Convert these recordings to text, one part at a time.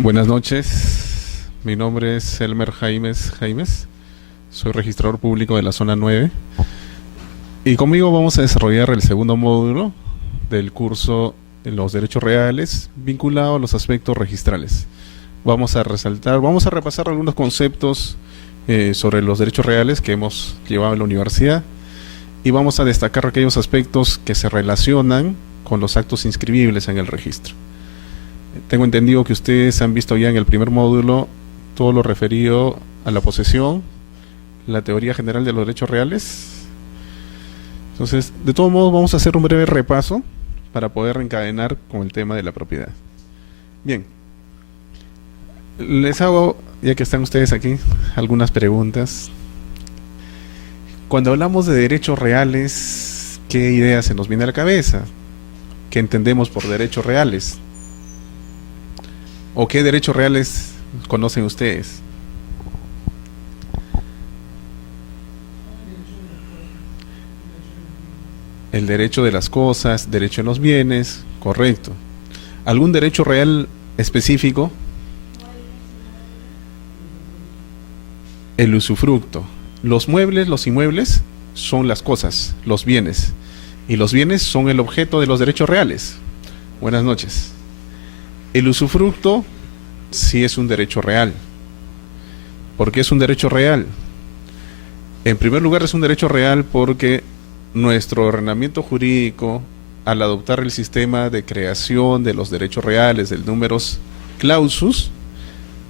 Buenas noches, mi nombre es Elmer Jaimes, soy registrador público de la zona 9 y conmigo vamos a desarrollar el segundo módulo del curso en los derechos reales vinculado a los aspectos registrales. Vamos a repasar algunos conceptos sobre los derechos reales que hemos llevado en la universidad y vamos a destacar aquellos aspectos que se relacionan con los actos inscribibles en el registro. Tengo entendido que ustedes han visto ya en el primer módulo todo lo referido a la posesión, la teoría general de los derechos reales. Entonces, de todos modos, vamos a hacer un breve repaso para poder encadenar con el tema de la propiedad. Bien, les hago, ya que están ustedes aquí, algunas preguntas. Cuando hablamos de derechos reales, ¿qué idea se nos viene a la cabeza? ¿Qué entendemos por derechos reales? ¿O qué derechos reales conocen ustedes? El derecho de las cosas, derecho en los bienes, correcto. ¿Algún derecho real específico? El usufructo. Los muebles, los inmuebles son las cosas, los bienes. Y los bienes son el objeto de los derechos reales. Buenas noches. El usufructo sí es un derecho real. ¿Por qué es un derecho real? En primer lugar, es un derecho real porque nuestro ordenamiento jurídico, al adoptar el sistema de creación de los derechos reales del numerus clausus,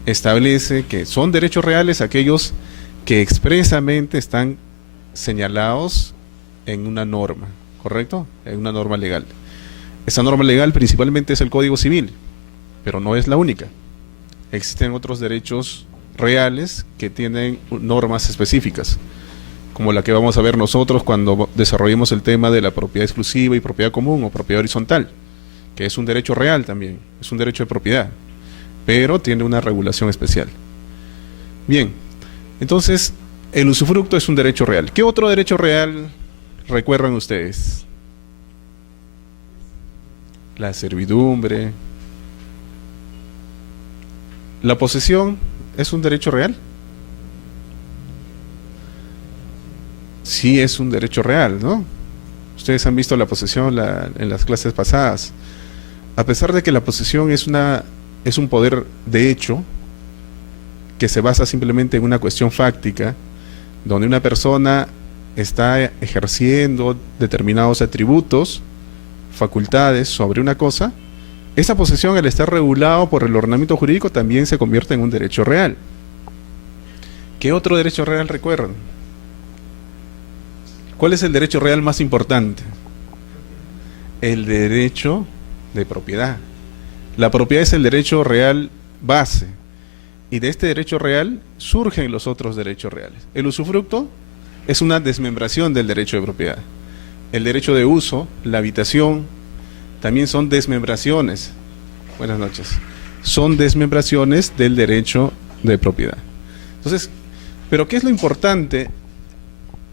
establece que son derechos reales aquellos que expresamente están señalados en una norma, ¿correcto? En una norma legal. Esa norma legal principalmente es el Código Civil, pero no es la única. Existen otros derechos reales que tienen normas específicas, como la que vamos a ver nosotros cuando desarrollemos el tema de la propiedad exclusiva y propiedad común o propiedad horizontal, que es un derecho real también, es un derecho de propiedad, pero tiene una regulación especial. Bien, entonces el usufructo es un derecho real. ¿Qué otro derecho real recuerdan ustedes? La servidumbre. ¿La posesión es un derecho real? Sí, es un derecho real, ¿no? Ustedes han visto la posesión en las clases pasadas. A pesar de que la posesión es un poder de hecho que se basa simplemente en una cuestión fáctica, donde una persona está ejerciendo determinados atributos, facultades sobre una cosa, esa posesión, al estar regulado por el ordenamiento jurídico, también se convierte en un derecho real. ¿Qué otro derecho real recuerdan? ¿Cuál es el derecho real más importante? El derecho de propiedad. La propiedad es el derecho real base. Y de este derecho real surgen los otros derechos reales. El usufructo es una desmembración del derecho de propiedad. El derecho de uso, la habitación, también son desmembraciones. Buenas noches. Son desmembraciones del derecho de propiedad. Entonces, ¿pero qué es lo importante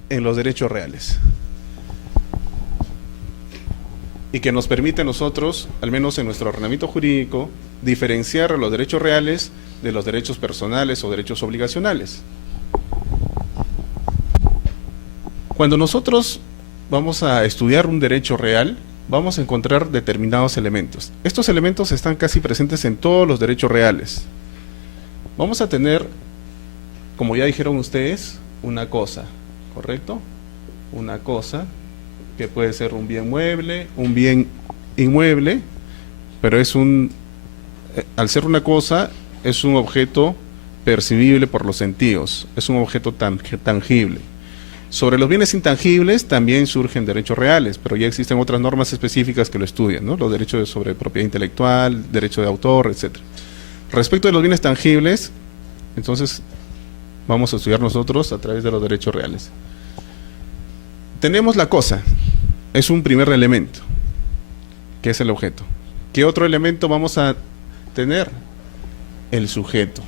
en los derechos reales? Y que nos permite a nosotros, al menos en nuestro ordenamiento jurídico, diferenciar los derechos reales de los derechos personales o derechos obligacionales. Cuando nosotros vamos a estudiar un derecho real, vamos a encontrar determinados elementos. Estos elementos están casi presentes en todos los derechos reales. Vamos a tener, como ya dijeron ustedes, una cosa, ¿correcto? Una cosa que puede ser un bien mueble, un bien inmueble, pero al ser una cosa, es un objeto percibible por los sentidos, es un objeto tangible. Sobre los bienes intangibles también surgen derechos reales, pero ya existen otras normas específicas que lo estudian, ¿no? Los derechos sobre propiedad intelectual, derecho de autor, etc. Respecto de los bienes tangibles, entonces vamos a estudiar nosotros a través de los derechos reales. Tenemos la cosa, es un primer elemento, que es el objeto. ¿Qué otro elemento vamos a tener? El sujeto.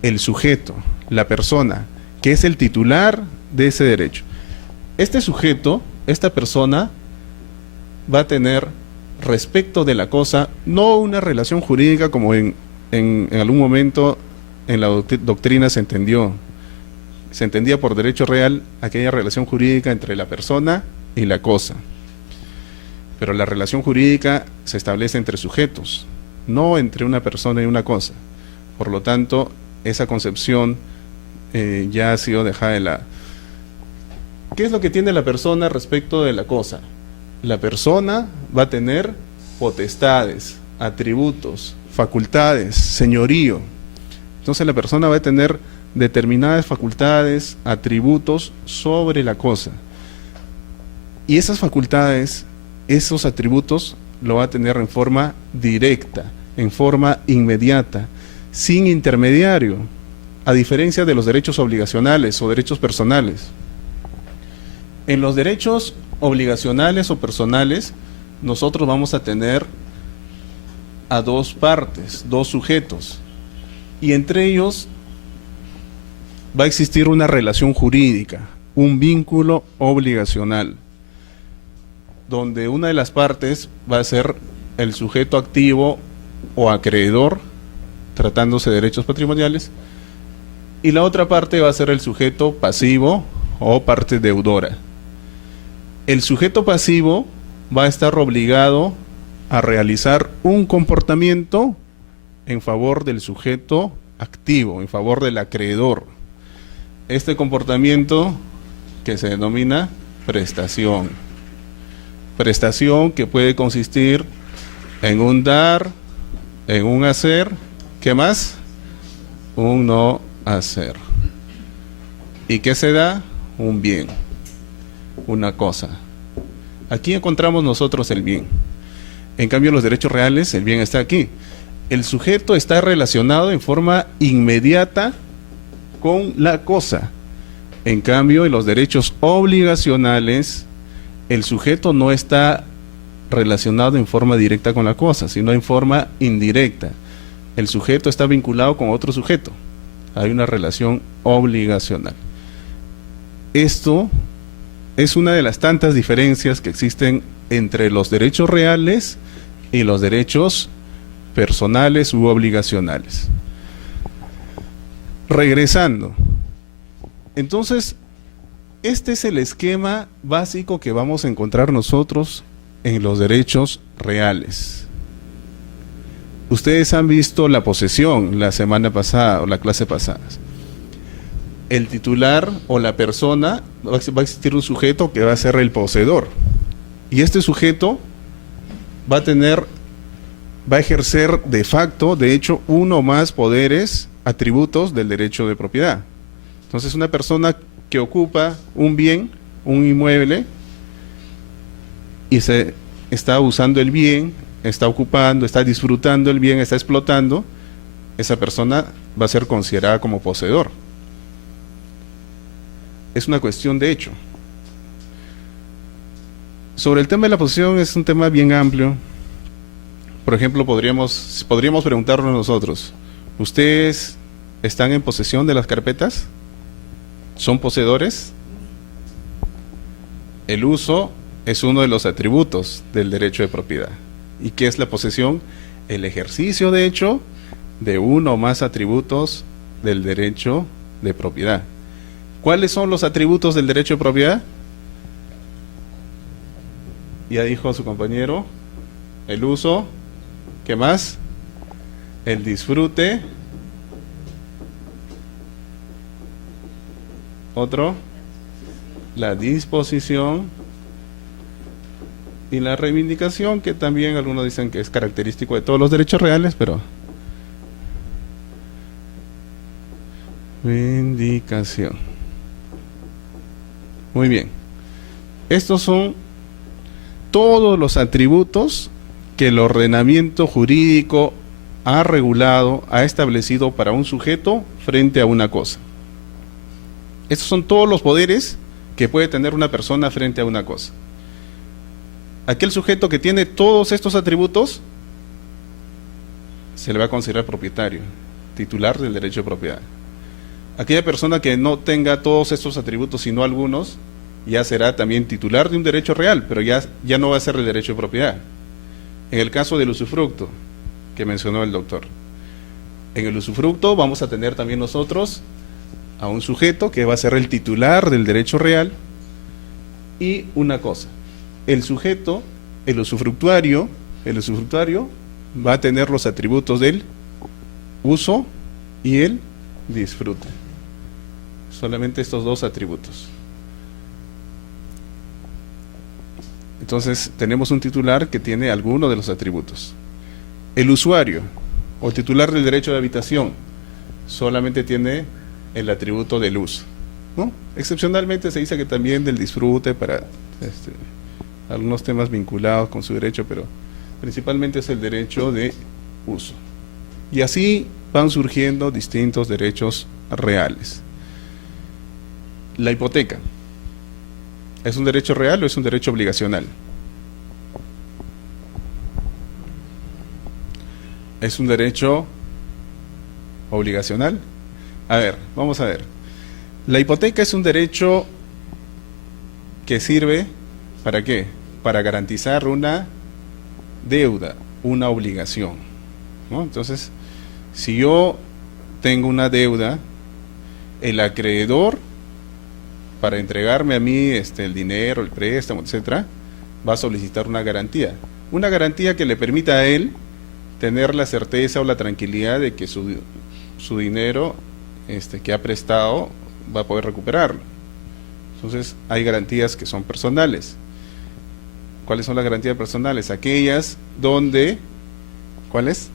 El sujeto, la persona, que es el titular de ese derecho. Este sujeto, esta persona, va a tener respecto de la cosa, no una relación jurídica como en algún momento en la doctrina se entendió. Se entendía por derecho real aquella relación jurídica entre la persona y la cosa. Pero la relación jurídica se establece entre sujetos, no entre una persona y una cosa. Por lo tanto, esa concepción ya ha sido dejada de lado. ¿Qué es lo que tiene la persona respecto de la cosa? La persona va a tener potestades, atributos, facultades, señorío. Entonces la persona va a tener determinadas facultades, atributos sobre la cosa. Y esas facultades, esos atributos, lo va a tener en forma directa, en forma inmediata, sin intermediario, a diferencia de los derechos obligacionales o derechos personales. En los derechos obligacionales o personales, nosotros vamos a tener a dos partes, dos sujetos, y entre ellos va a existir una relación jurídica, un vínculo obligacional, donde una de las partes va a ser el sujeto activo o acreedor, tratándose de derechos patrimoniales, y la otra parte va a ser el sujeto pasivo o parte deudora. El sujeto pasivo va a estar obligado a realizar un comportamiento en favor del sujeto activo, en favor del acreedor. Este comportamiento que se denomina prestación. Prestación que puede consistir en un dar, en un hacer, ¿qué más? Un no hacer. ¿Y qué se da? Un bien, una cosa. Aquí encontramos nosotros el bien. En cambio, los derechos reales, el bien está aquí. El sujeto está relacionado en forma inmediata con la cosa. En cambio, en los derechos obligacionales, el sujeto no está relacionado en forma directa con la cosa, sino en forma indirecta. El sujeto está vinculado con otro sujeto. Hay una relación obligacional. Esto es una de las tantas diferencias que existen entre los derechos reales y los derechos personales u obligacionales. Regresando. Entonces, este es el esquema básico que vamos a encontrar nosotros en los derechos reales. Ustedes han visto la posesión la semana pasada o la clase pasada. El titular o la persona, va a existir un sujeto que va a ser el poseedor. Y este sujeto va a ejercer de facto, de hecho, uno o más poderes, atributos del derecho de propiedad. Entonces, una persona que ocupa un bien, un inmueble, y se está usando el bien, está ocupando, está disfrutando el bien, está explotando, esa persona va a ser considerada como poseedor. Es una cuestión de hecho. Sobre el tema de la posesión es un tema bien amplio. Por ejemplo, podríamos preguntarnos nosotros, ¿ustedes están en posesión de las carpetas? ¿Son poseedores? El uso es uno de los atributos del derecho de propiedad. ¿Y qué es la posesión? El ejercicio, de hecho, de uno o más atributos del derecho de propiedad. ¿Cuáles son los atributos del derecho de propiedad? Ya dijo su compañero, el uso, ¿qué más? El disfrute. Otro, la disposición y la reivindicación, que también algunos dicen que es característico de todos los derechos reales, pero vindicación. Muy bien. Estos son todos los atributos que el ordenamiento jurídico ha regulado, ha establecido para un sujeto frente a una cosa. Estos son todos los poderes que puede tener una persona frente a una cosa. Aquel sujeto que tiene todos estos atributos se le va a considerar propietario, titular del derecho de propiedad. Aquella persona que no tenga todos estos atributos, sino algunos, ya será también titular de un derecho real, pero ya no va a ser el derecho de propiedad. En el caso del usufructo que mencionó el doctor, en el usufructo vamos a tener también nosotros a un sujeto que va a ser el titular del derecho real y una cosa, el sujeto, el usufructuario va a tener los atributos del uso y el disfrute. Solamente estos dos atributos. Entonces tenemos un titular que tiene alguno de los atributos. El usuario o titular del derecho de habitación solamente tiene el atributo del uso, ¿no? Excepcionalmente se dice que también del disfrute para algunos temas vinculados con su derecho, pero principalmente es el derecho de uso. Y así van surgiendo distintos derechos reales. La hipoteca, ¿es un derecho real o es un derecho obligacional? ¿Es un derecho obligacional? A ver, vamos a ver. La hipoteca es un derecho que sirve ¿para qué? Para garantizar una deuda, una obligación, ¿no? Entonces, si yo tengo una deuda, el acreedor, para entregarme a mí el dinero, el préstamo, etcétera, va a solicitar una garantía que le permita a él tener la certeza o la tranquilidad de que su dinero que ha prestado va a poder recuperarlo. Entonces hay garantías que son personales. ¿Cuáles son las garantías personales? Aquellas donde, ¿cuál es?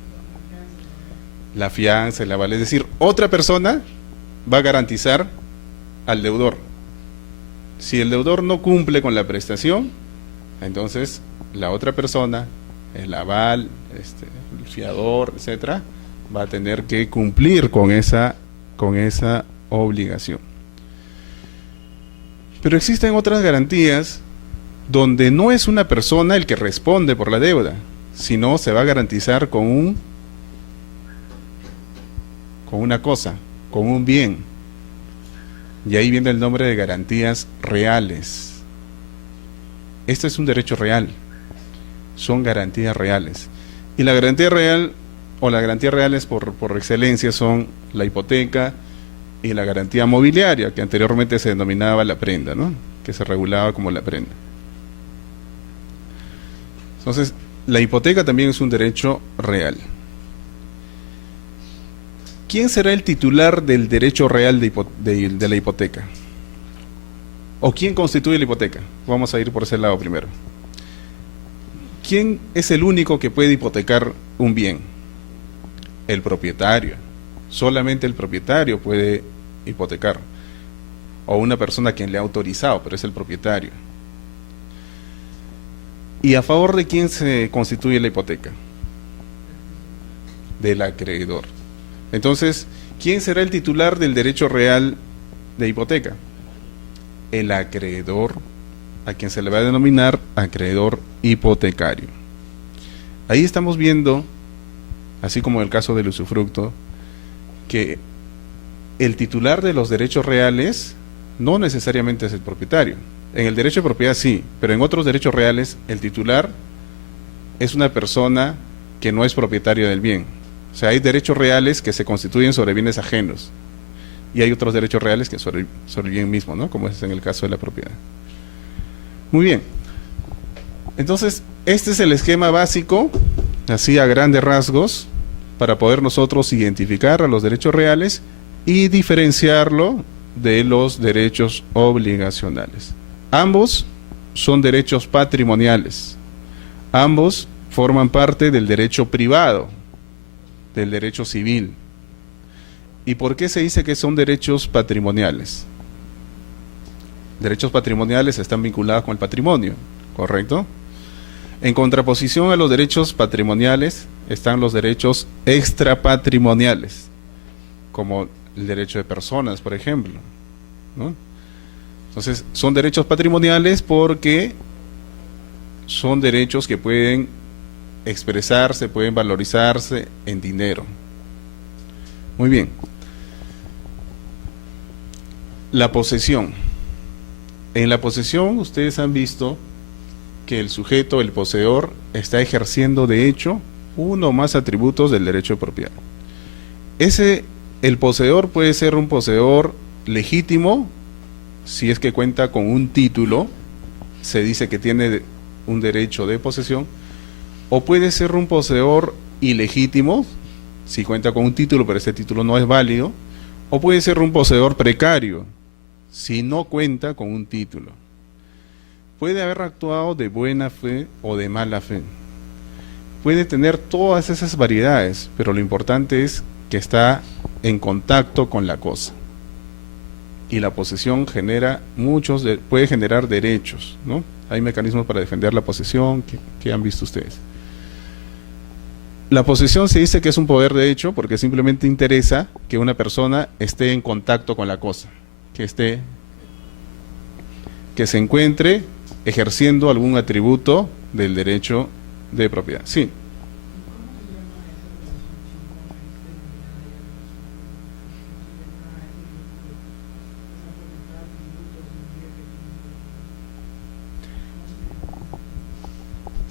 La fianza, el aval, es decir, otra persona va a garantizar al deudor. Si el deudor no cumple con la prestación, entonces la otra persona, el aval, el fiador, etcétera, va a tener que cumplir con esa obligación. Pero existen otras garantías donde no es una persona el que responde por la deuda, sino se va a garantizar con una cosa, con un bien. Y ahí viene el nombre de garantías reales. Este es un derecho real. Son garantías reales. Y la garantía real, o las garantías reales por excelencia, son la hipoteca y la garantía mobiliaria, que anteriormente se denominaba la prenda, ¿no? Que se regulaba como la prenda. Entonces, la hipoteca también es un derecho real. ¿Quién será el titular del derecho real de la hipoteca? ¿O quién constituye la hipoteca? Vamos a ir por ese lado primero. ¿Quién es el único que puede hipotecar un bien? El propietario. Solamente el propietario puede hipotecar. O una persona a quien le ha autorizado, pero es el propietario. ¿Y a favor de quién se constituye la hipoteca? Del acreedor. Entonces, ¿quién será el titular del derecho real de hipoteca? El acreedor, a quien se le va a denominar acreedor hipotecario. Ahí estamos viendo, así como en el caso del usufructo, que el titular de los derechos reales no necesariamente es el propietario. En el derecho de propiedad sí, pero en otros derechos reales el titular es una persona que no es propietario del bien. O sea, hay derechos reales que se constituyen sobre bienes ajenos y hay otros derechos reales que sobre el bien mismo, ¿no? Como es en el caso de la propiedad. Muy bien. Entonces, este es el esquema básico, así a grandes rasgos, para poder nosotros identificar a los derechos reales y diferenciarlo de los derechos obligacionales. Ambos son derechos patrimoniales. Ambos forman parte del derecho privado, del derecho civil. ¿Y por qué se dice que son derechos patrimoniales? Derechos patrimoniales están vinculados con el patrimonio, ¿correcto? En contraposición a los derechos patrimoniales están los derechos extrapatrimoniales, como el derecho de personas, por ejemplo, ¿no? Entonces, son derechos patrimoniales porque son derechos que pueden expresarse, pueden valorizarse en dinero. Muy bien. La posesión. En la posesión ustedes han visto que el sujeto, el poseedor, está ejerciendo de hecho uno o más atributos del derecho de propiedad. El poseedor puede ser un poseedor legítimo si es que cuenta con un título, se dice que tiene un derecho de posesión, o puede ser un poseedor ilegítimo si cuenta con un título pero ese título no es válido, o puede ser un poseedor precario si no cuenta con un título. Puede haber actuado de buena fe o de mala fe. Puede tener todas esas variedades, pero lo importante es que está en contacto con la cosa. Y la posesión puede generar derechos, ¿no? Hay mecanismos para defender la posesión que han visto ustedes. La posesión se dice que es un poder de hecho porque simplemente interesa que una persona esté en contacto con la cosa, que se encuentre ejerciendo algún atributo del derecho de propiedad. Sí.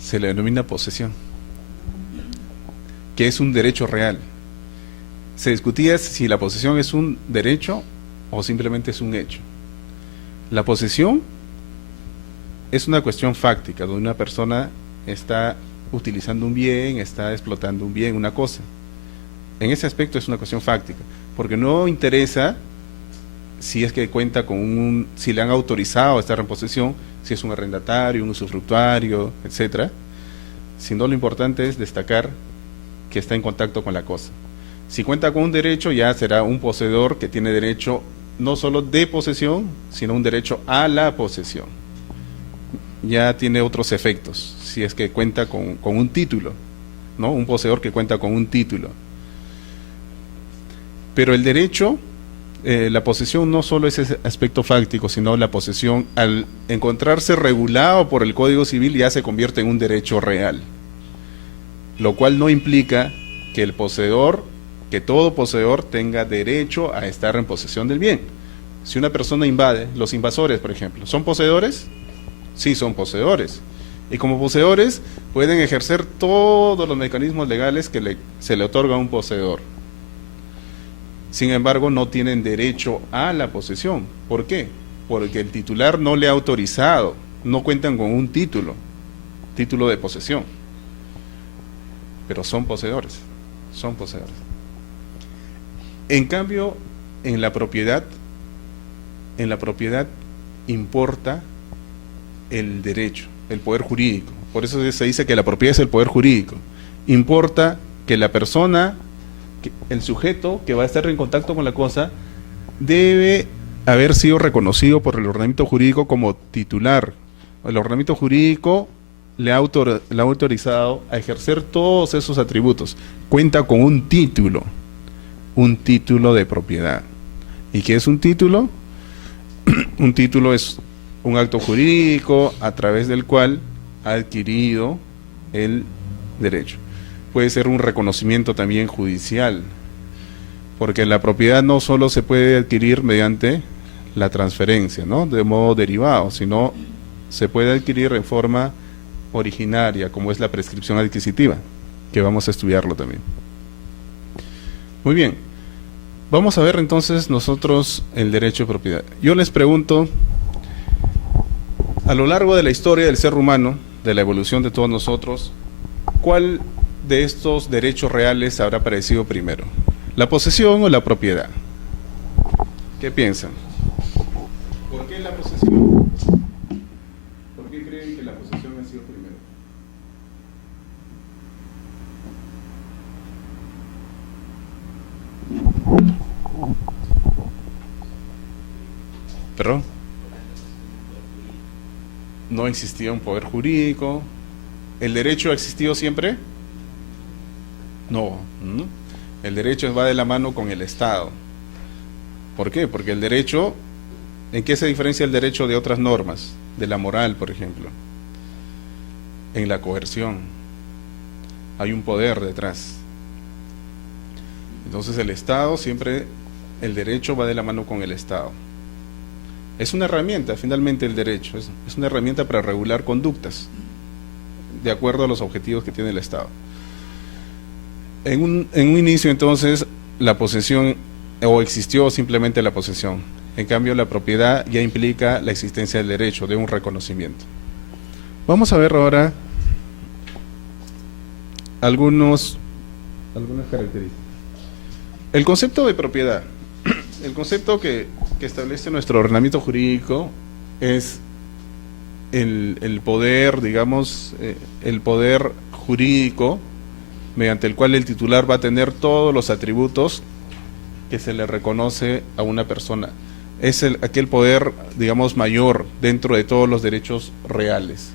Se le denomina posesión, que es un derecho real. Se discutía si la posesión es un derecho o simplemente es un hecho. La posesión es una cuestión fáctica, donde una persona está utilizando un bien, está explotando un bien, una cosa. En ese aspecto es una cuestión fáctica, porque no interesa si es que cuenta con si le han autorizado a estar en posesión, si es un arrendatario, un usufructuario, etcétera, sino lo importante es destacar que está en contacto con la cosa. Si cuenta con un derecho, ya será un poseedor que tiene derecho no solo de posesión, sino un derecho a la posesión. Ya tiene otros efectos, si es que cuenta con un título, ¿no? Un poseedor que cuenta con un título. Pero el derecho, la posesión no solo es ese aspecto fáctico, sino la posesión, al encontrarse regulado por el Código Civil, ya se convierte en un derecho real. Lo cual no implica que todo poseedor tenga derecho a estar en posesión del bien. Si una persona invade, los invasores, por ejemplo, ¿son poseedores? Sí, son poseedores. Y como poseedores pueden ejercer todos los mecanismos legales que se le otorga a un poseedor. Sin embargo, no tienen derecho a la posesión. ¿Por qué? Porque el titular no le ha autorizado, no cuentan con un título de posesión. Pero son poseedores. En cambio, en la propiedad importa el derecho, el poder jurídico. Por eso se dice que la propiedad es el poder jurídico. Importa que la persona, el sujeto que va a estar en contacto con la cosa, debe haber sido reconocido por el ordenamiento jurídico como titular. El ordenamiento jurídico le ha autorizado a ejercer todos esos atributos. Cuenta con un título de propiedad. ¿Y qué es un título? Un título es un acto jurídico a través del cual ha adquirido el derecho. Puede ser un reconocimiento también judicial, porque la propiedad no solo se puede adquirir mediante la transferencia, ¿no?, de modo derivado, sino se puede adquirir en forma originaria, como es la prescripción adquisitiva, que vamos a estudiarlo también. Muy bien, vamos a ver entonces nosotros el derecho de propiedad. Yo les pregunto, a lo largo de la historia del ser humano, de la evolución de todos nosotros, ¿cuál de estos derechos reales habrá aparecido primero? ¿La posesión o la propiedad? ¿Qué piensan? ¿Por qué la posesión? ¿Por qué creen que la posesión ha sido primero? ¿Perdón? No existía un poder jurídico. ¿El derecho ha existido siempre? No. El derecho va de la mano con el Estado. ¿Por qué? Porque el derecho, ¿en qué se diferencia el derecho de otras normas? De la moral, por ejemplo. En la coerción. Hay un poder detrás. Entonces el Estado siempre, el derecho va de la mano con el Estado. Es una herramienta, finalmente, el derecho. Es una herramienta para regular conductas. de acuerdo a los objetivos que tiene el Estado. En un inicio, entonces, la posesión, o existió simplemente la posesión. En cambio, la propiedad ya implica la existencia del derecho, de un reconocimiento. Vamos a ver ahora algunas características. El concepto de propiedad, el concepto que establece nuestro ordenamiento jurídico es el poder, digamos, el poder jurídico mediante el cual el titular va a tener todos los atributos que se le reconoce a una persona. Es aquel poder, digamos, mayor dentro de todos los derechos reales.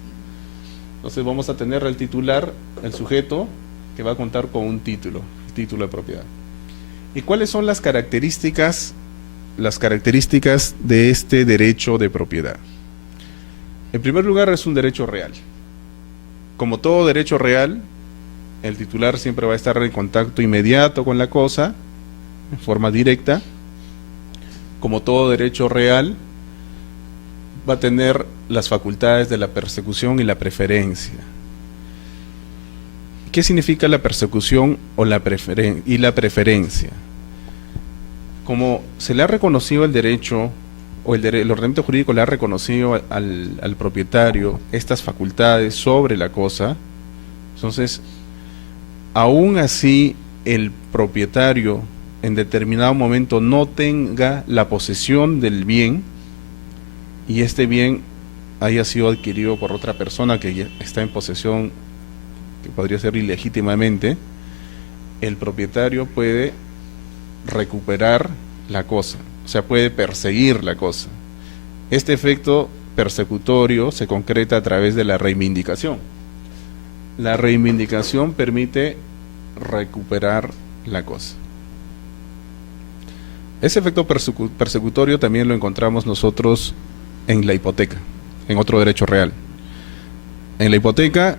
Entonces vamos a tener al titular, el sujeto, que va a contar con un título, el título de propiedad. ¿Y cuáles son las características de este derecho de propiedad? En primer lugar, es un derecho real. Como todo derecho real, el titular siempre va a estar en contacto inmediato con la cosa, en forma directa. Como todo derecho real, va a tener las facultades de la persecución y la preferencia. ¿Qué significa la persecución o la preferencia? Como se le ha reconocido el derecho, o el ordenamiento jurídico le ha reconocido al propietario estas facultades sobre la cosa, entonces, aún así el propietario en determinado momento no tenga la posesión del bien y este bien haya sido adquirido por otra persona que ya está en posesión, que podría ser ilegítimamente, el propietario puede recuperar la cosa, o sea, puede perseguir la cosa. Este efecto persecutorio se concreta a través de la reivindicación. La reivindicación permite recuperar la cosa. Ese efecto persecutorio también lo encontramos nosotros en la hipoteca, en otro derecho real. En la hipoteca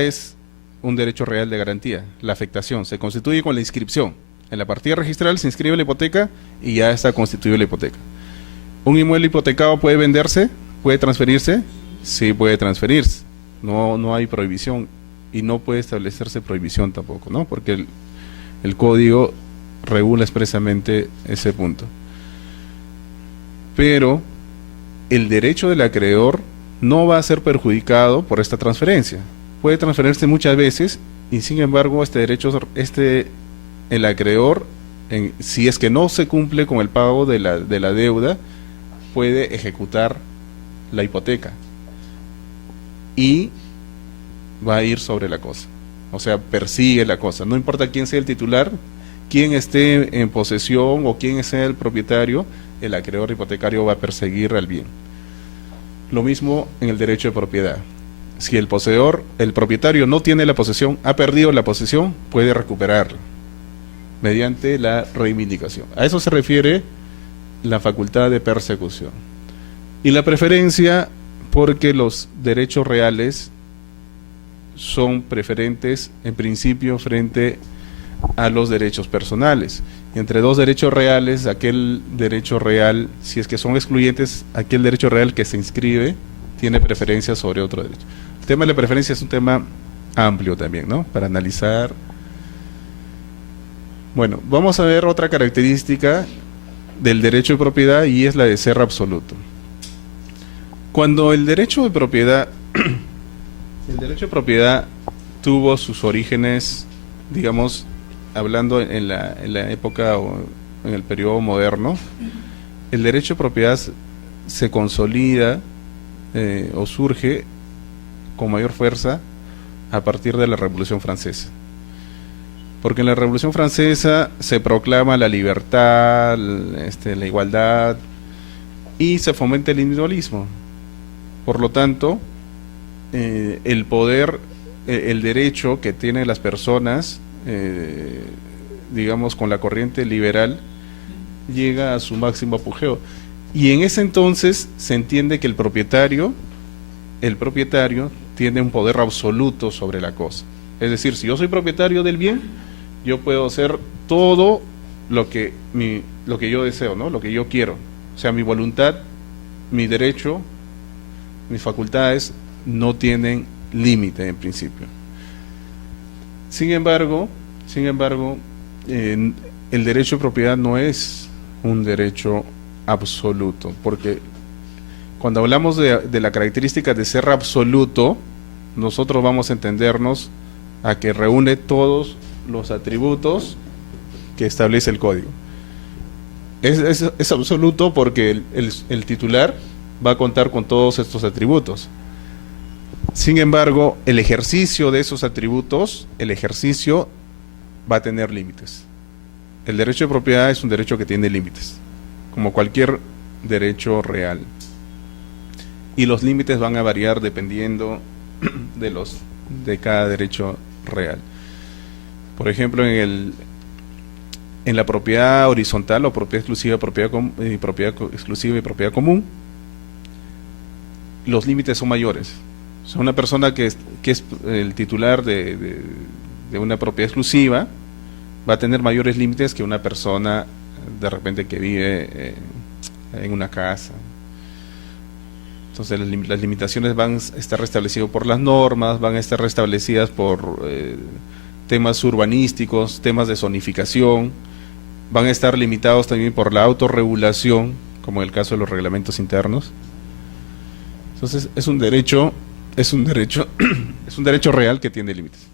es un derecho real de garantía. La afectación se constituye con la inscripción. En la partida registral se inscribe la hipoteca y ya está constituida la hipoteca. ¿Un inmueble hipotecado puede venderse? ¿Puede transferirse? Sí, puede transferirse. No hay prohibición y no puede establecerse prohibición tampoco, ¿no? Porque el código regula expresamente ese punto. Pero el derecho del acreedor no va a ser perjudicado por esta transferencia. Puede transferirse muchas veces y sin embargo este derecho, el acreedor, si es que no se cumple con el pago de la deuda, puede ejecutar la hipoteca y va a ir sobre la cosa, o sea, persigue la cosa, no importa quién sea el titular, quién esté en posesión o quién sea el propietario, el acreedor hipotecario va a perseguir al bien. Lo mismo en el derecho de propiedad. Si el propietario no tiene la posesión, ha perdido la posesión, puede recuperarla mediante la reivindicación. A eso se refiere la facultad de persecución. Y la preferencia, porque los derechos reales son preferentes en principio frente a los derechos personales. Y entre dos derechos reales, aquel derecho real, si es que son excluyentes, aquel derecho real que se inscribe tiene preferencia sobre otro derecho. El tema de la preferencia es un tema amplio también, ¿no? Para analizar. Bueno, vamos a ver otra característica del derecho de propiedad y es la de ser absoluto. Cuando el derecho de propiedad tuvo sus orígenes, digamos, hablando en la época o en el periodo moderno, el derecho de propiedad se consolida o surge con mayor fuerza a partir de la Revolución Francesa. Porque en la Revolución Francesa se proclama la libertad, la igualdad y se fomenta el individualismo. Por lo tanto, el poder, el derecho que tienen las personas, digamos con la corriente liberal, llega a su máximo apogeo. Y en ese entonces se entiende que el propietario tiene un poder absoluto sobre la cosa. Es decir, si yo soy propietario del bien, yo puedo hacer todo lo que yo deseo, ¿no? Lo que yo quiero. O sea, mi voluntad, mi derecho, mis facultades no tienen límite en principio. Sin embargo, el derecho de propiedad no es un derecho absoluto, porque cuando hablamos de la característica de ser absoluto, nosotros vamos a entendernos a que reúne todos los atributos que establece el código. Es absoluto porque el titular va a contar con todos estos atributos. Sin embargo, el ejercicio de esos atributos, el ejercicio va a tener límites. El derecho de propiedad es un derecho que tiene límites, como cualquier derecho real. Y los límites van a variar dependiendo de cada derecho real. Por ejemplo, en la propiedad horizontal o propiedad exclusiva, propiedad exclusiva y propiedad común, los límites son mayores. O sea, una persona que es el titular de una propiedad exclusiva va a tener mayores límites que una persona de repente que vive en una casa. Entonces las limitaciones van a estar restablecidas por las normas, van a estar restablecidas por temas urbanísticos, temas de zonificación, van a estar limitados también por la autorregulación, como en el caso de los reglamentos internos. Entonces es un derecho real que tiene límites.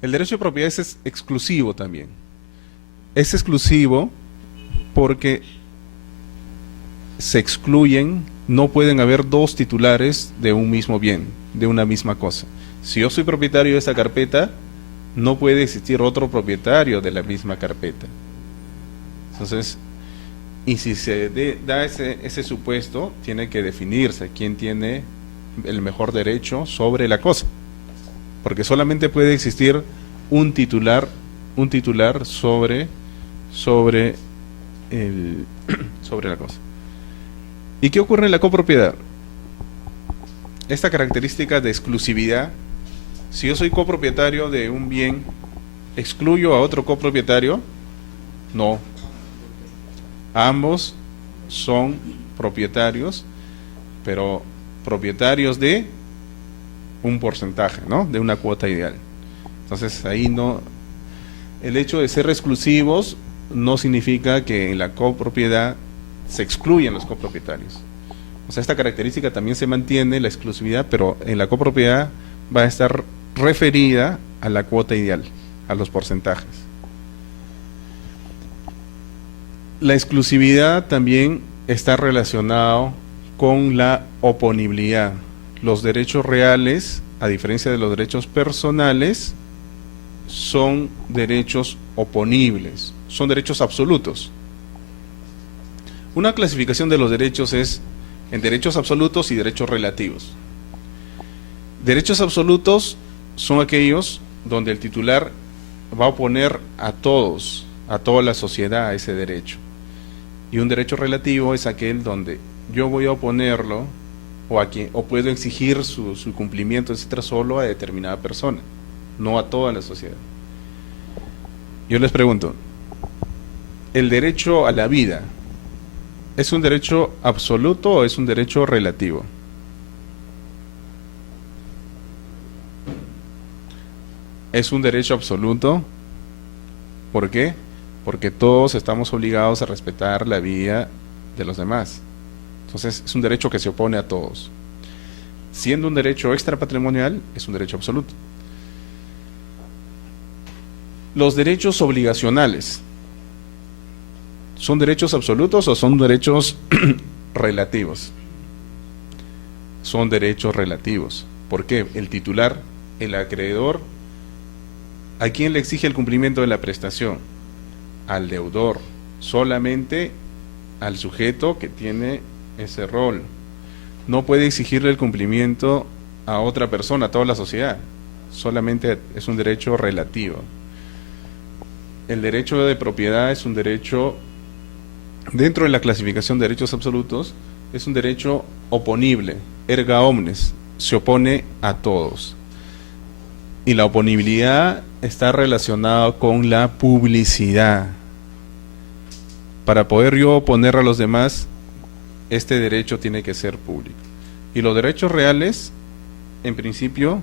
El derecho de propiedad es exclusivo también. Es exclusivo porque se excluyen, no pueden haber dos titulares de un mismo bien, de una misma cosa. Si yo soy propietario de esta carpeta, no puede existir otro propietario de la misma carpeta. Entonces, y si se da ese supuesto, tiene que definirse quién tiene el mejor derecho sobre la cosa, porque solamente puede existir un titular sobre la cosa. ¿Y qué ocurre en la copropiedad? Esta característica de exclusividad, si yo soy copropietario de un bien, ¿excluyo a otro copropietario? No. Ambos son propietarios, pero propietarios de un porcentaje, ¿no? De una cuota ideal. Entonces ahí no, el hecho de ser exclusivos no significa que en la copropiedad se excluyen los copropietarios. O sea, esta característica también se mantiene, la exclusividad, pero en la copropiedad va a estar referida a la cuota ideal, a los porcentajes. La exclusividad también está relacionado con la oponibilidad. Los derechos reales, a diferencia de los derechos personales, son derechos oponibles, son derechos absolutos. Una clasificación de los derechos es en derechos absolutos y derechos relativos. Derechos absolutos son aquellos donde el titular va a oponer a todos, a toda la sociedad a ese derecho. Y un derecho relativo es aquel donde yo voy a oponerlo o puedo exigir su cumplimiento, etcétera, solo a determinada persona, no a toda la sociedad. Yo les pregunto, ¿el derecho a la vida es un derecho absoluto o es un derecho relativo? Es un derecho absoluto. ¿Por qué? Porque todos estamos obligados a respetar la vida de los demás. Entonces es un derecho que se opone a todos. Siendo un derecho extrapatrimonial, es un derecho absoluto. Los derechos obligacionales, ¿son derechos absolutos o son derechos relativos? Son derechos relativos. ¿Por qué? El titular, el acreedor, ¿a quién le exige el cumplimiento de la prestación? Al deudor, solamente al sujeto que tiene ese rol. No puede exigirle el cumplimiento a otra persona, a toda la sociedad. Solamente es un derecho relativo. El derecho de propiedad es un derecho, dentro de la clasificación de derechos absolutos, es un derecho oponible, erga omnes, se opone a todos. Y la oponibilidad está relacionada con la publicidad. Para poder yo oponer a los demás, este derecho tiene que ser público. Y los derechos reales en principio,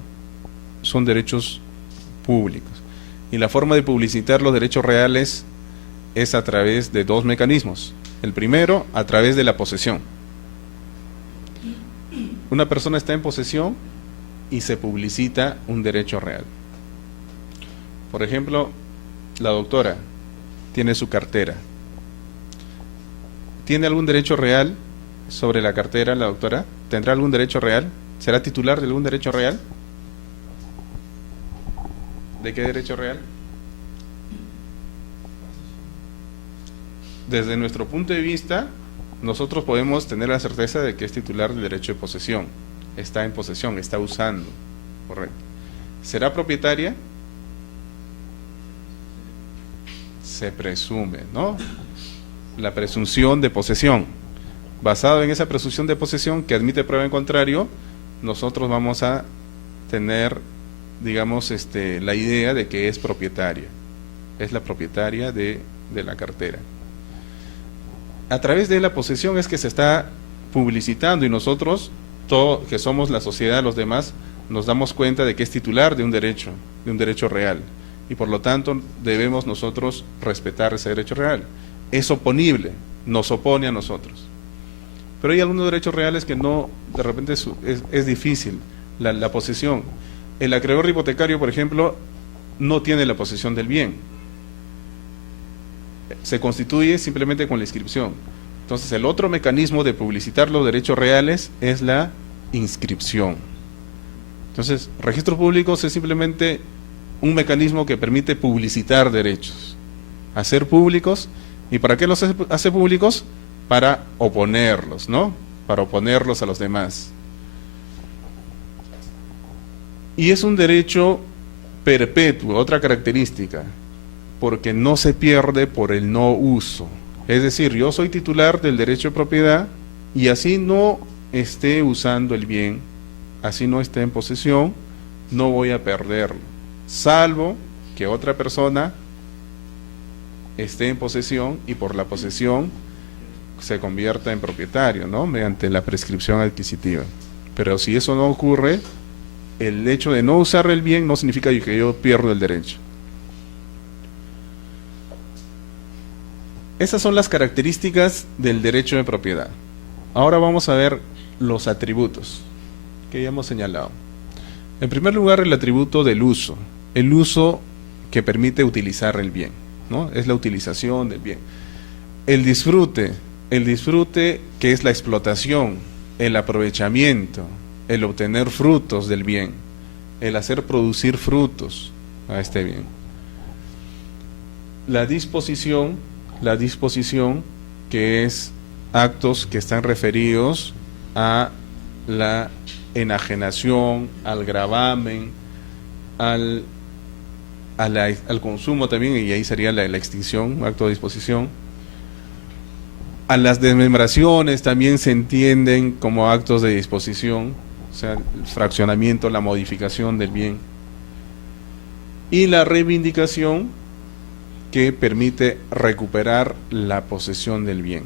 son derechos públicos. Y la forma de publicitar los derechos reales es a través de dos mecanismos. El primero, a través de la posesión. Una persona está en posesión y se publicita un derecho real. Por ejemplo, la doctora tiene su cartera. ¿Tiene algún derecho real sobre la cartera la doctora? ¿Tendrá algún derecho real? ¿Será titular de algún derecho real? ¿De qué derecho real? Desde nuestro punto de vista, nosotros podemos tener la certeza de que es titular del derecho de posesión. Está en posesión, está usando. Correcto. ¿Será propietaria? Se presume, ¿no? La presunción de posesión. Basado en esa presunción de posesión que admite prueba en contrario, nosotros vamos a tener, digamos, la idea de que es propietaria. Es la propietaria de la cartera. A través de la posesión es que se está publicitando y nosotros, todos que somos la sociedad, los demás, nos damos cuenta de que es titular de un derecho real. Y por lo tanto debemos nosotros respetar ese derecho real. Es oponible, nos opone a nosotros. Pero hay algunos derechos reales que no, de repente es difícil, la posesión. El acreedor hipotecario, por ejemplo, no tiene la posesión del bien. Se constituye simplemente con la inscripción. Entonces el otro mecanismo de publicitar los derechos reales es la inscripción. Entonces, registros públicos es simplemente un mecanismo que permite publicitar derechos, hacer públicos. ¿Y para qué los hace públicos? Para oponerlos, ¿no? Para oponerlos a los demás. Y es un derecho perpetuo, otra característica, porque no se pierde por el no uso. Es decir, yo soy titular del derecho de propiedad y así no esté usando el bien, así no esté en posesión, no voy a perderlo, salvo que otra persona esté en posesión y por la posesión se convierta en propietario, ¿no? Mediante la prescripción adquisitiva. Pero si eso no ocurre, el hecho de no usar el bien no significa que yo pierdo el derecho. Esas son las características del derecho de propiedad. Ahora vamos a ver los atributos que ya hemos señalado. En primer lugar, el atributo del uso. El uso que permite utilizar el bien, ¿no? Es la utilización del bien. El disfrute que es la explotación, el aprovechamiento, el obtener frutos del bien, el hacer producir frutos a este bien. La disposición que es actos que están referidos a la enajenación, al gravamen, al consumo también, y ahí sería la extinción, acto de disposición. A las desmembraciones también se entienden como actos de disposición, o sea, el fraccionamiento, la modificación del bien. Y la reivindicación, que permite recuperar la posesión del bien,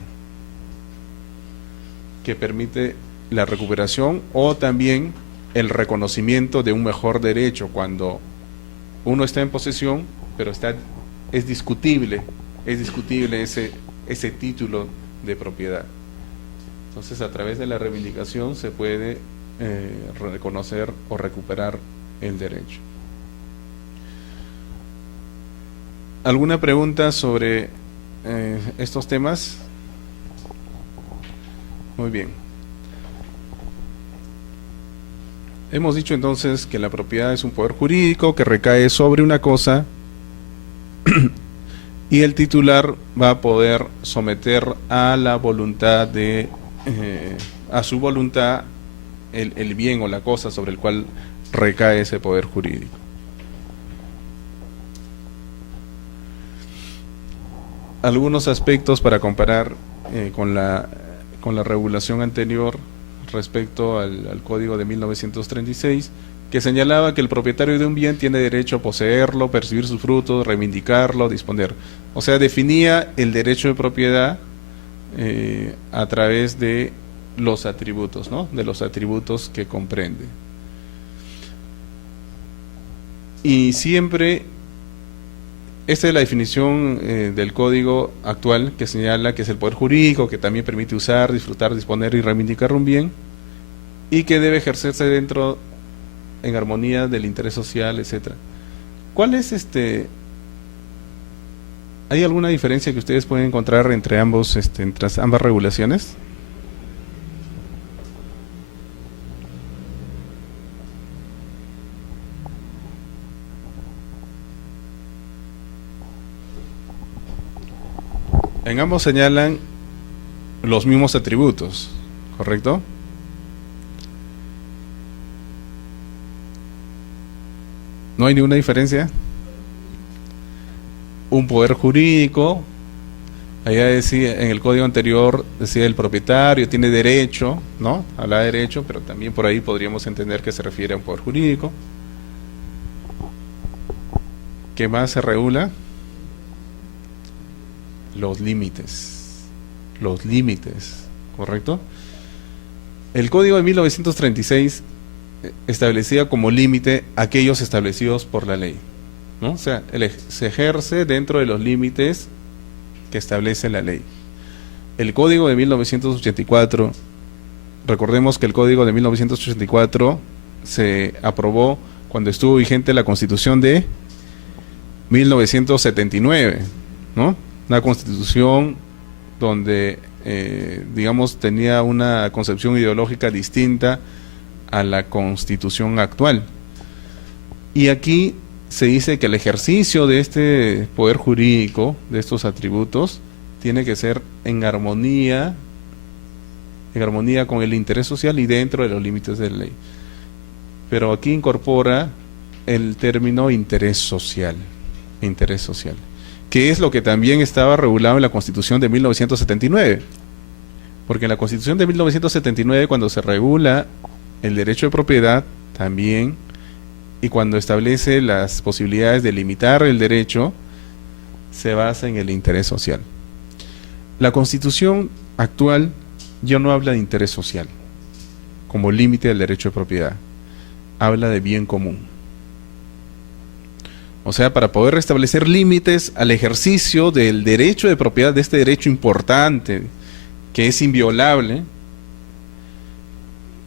que permite la recuperación o también el reconocimiento de un mejor derecho cuando uno está en posesión, pero es discutible ese título de propiedad. Entonces, a través de la reivindicación se puede reconocer o recuperar el derecho. ¿Alguna pregunta sobre estos temas? Muy bien. Hemos dicho entonces que la propiedad es un poder jurídico que recae sobre una cosa y el titular va a poder someter a la voluntad a su voluntad el bien o la cosa sobre el cual recae ese poder jurídico. Algunos aspectos para comparar con la regulación anterior respecto al Código de 1936, que señalaba que el propietario de un bien tiene derecho a poseerlo, percibir sus frutos, reivindicarlo, disponer. O sea, definía el derecho de propiedad a través de los atributos, ¿no? De los atributos que comprende. Y siempre, esta es la definición del código actual, que señala que es el poder jurídico, que también permite usar, disfrutar, disponer y reivindicar un bien, y que debe ejercerse dentro, en armonía del interés social, etcétera. ¿Cuál es ¿Hay alguna diferencia que ustedes pueden encontrar entre entre ambas regulaciones? En ambos señalan los mismos atributos, ¿correcto? ¿No hay ninguna diferencia? Un poder jurídico, allá decía, en el código anterior decía el propietario tiene derecho, ¿no? Habla de derecho, pero también por ahí podríamos entender que se refiere a un poder jurídico. ¿Qué más se regula? Los límites, ¿correcto? El código de 1936 establecía como límite aquellos establecidos por la ley, ¿no? O sea, se ejerce dentro de los límites que establece la ley. El código de 1984, recordemos que el código de 1984 se aprobó cuando estuvo vigente la Constitución de 1979, ¿no? Una constitución donde, digamos, tenía una concepción ideológica distinta a la constitución actual. Y aquí se dice que el ejercicio de este poder jurídico, de estos atributos, tiene que ser en armonía con el interés social y dentro de los límites de la ley. Pero aquí incorpora el término interés social, que es lo que también estaba regulado en la Constitución de 1979. Porque en la Constitución de 1979, cuando se regula el derecho de propiedad, también, y cuando establece las posibilidades de limitar el derecho, se basa en el interés social. La Constitución actual ya no habla de interés social como límite del derecho de propiedad, habla de bien común. O sea, para poder restablecer límites al ejercicio del derecho de propiedad, de este derecho importante, que es inviolable,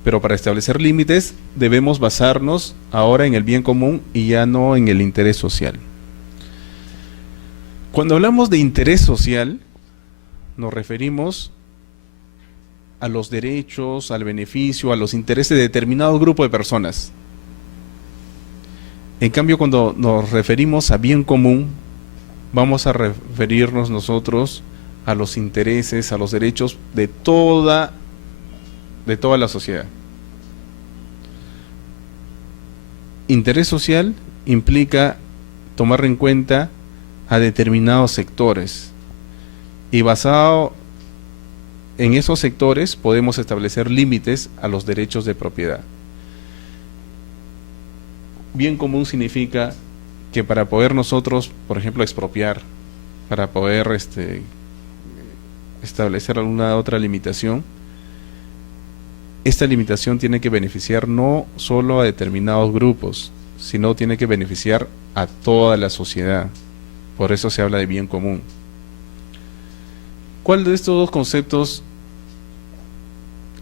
pero para establecer límites debemos basarnos ahora en el bien común y ya no en el interés social. Cuando hablamos de interés social, nos referimos a los derechos, al beneficio, a los intereses de determinado grupo de personas. En cambio, cuando nos referimos a bien común, vamos a referirnos nosotros a los intereses, a los derechos de toda la sociedad. Interés social implica tomar en cuenta a determinados sectores, y basado en esos sectores podemos establecer límites a los derechos de propiedad. Bien común significa que para poder nosotros, por ejemplo, expropiar, para poder establecer alguna otra limitación, esta limitación tiene que beneficiar no solo a determinados grupos, sino tiene que beneficiar a toda la sociedad. Por eso se habla de bien común. ¿Cuál de estos dos conceptos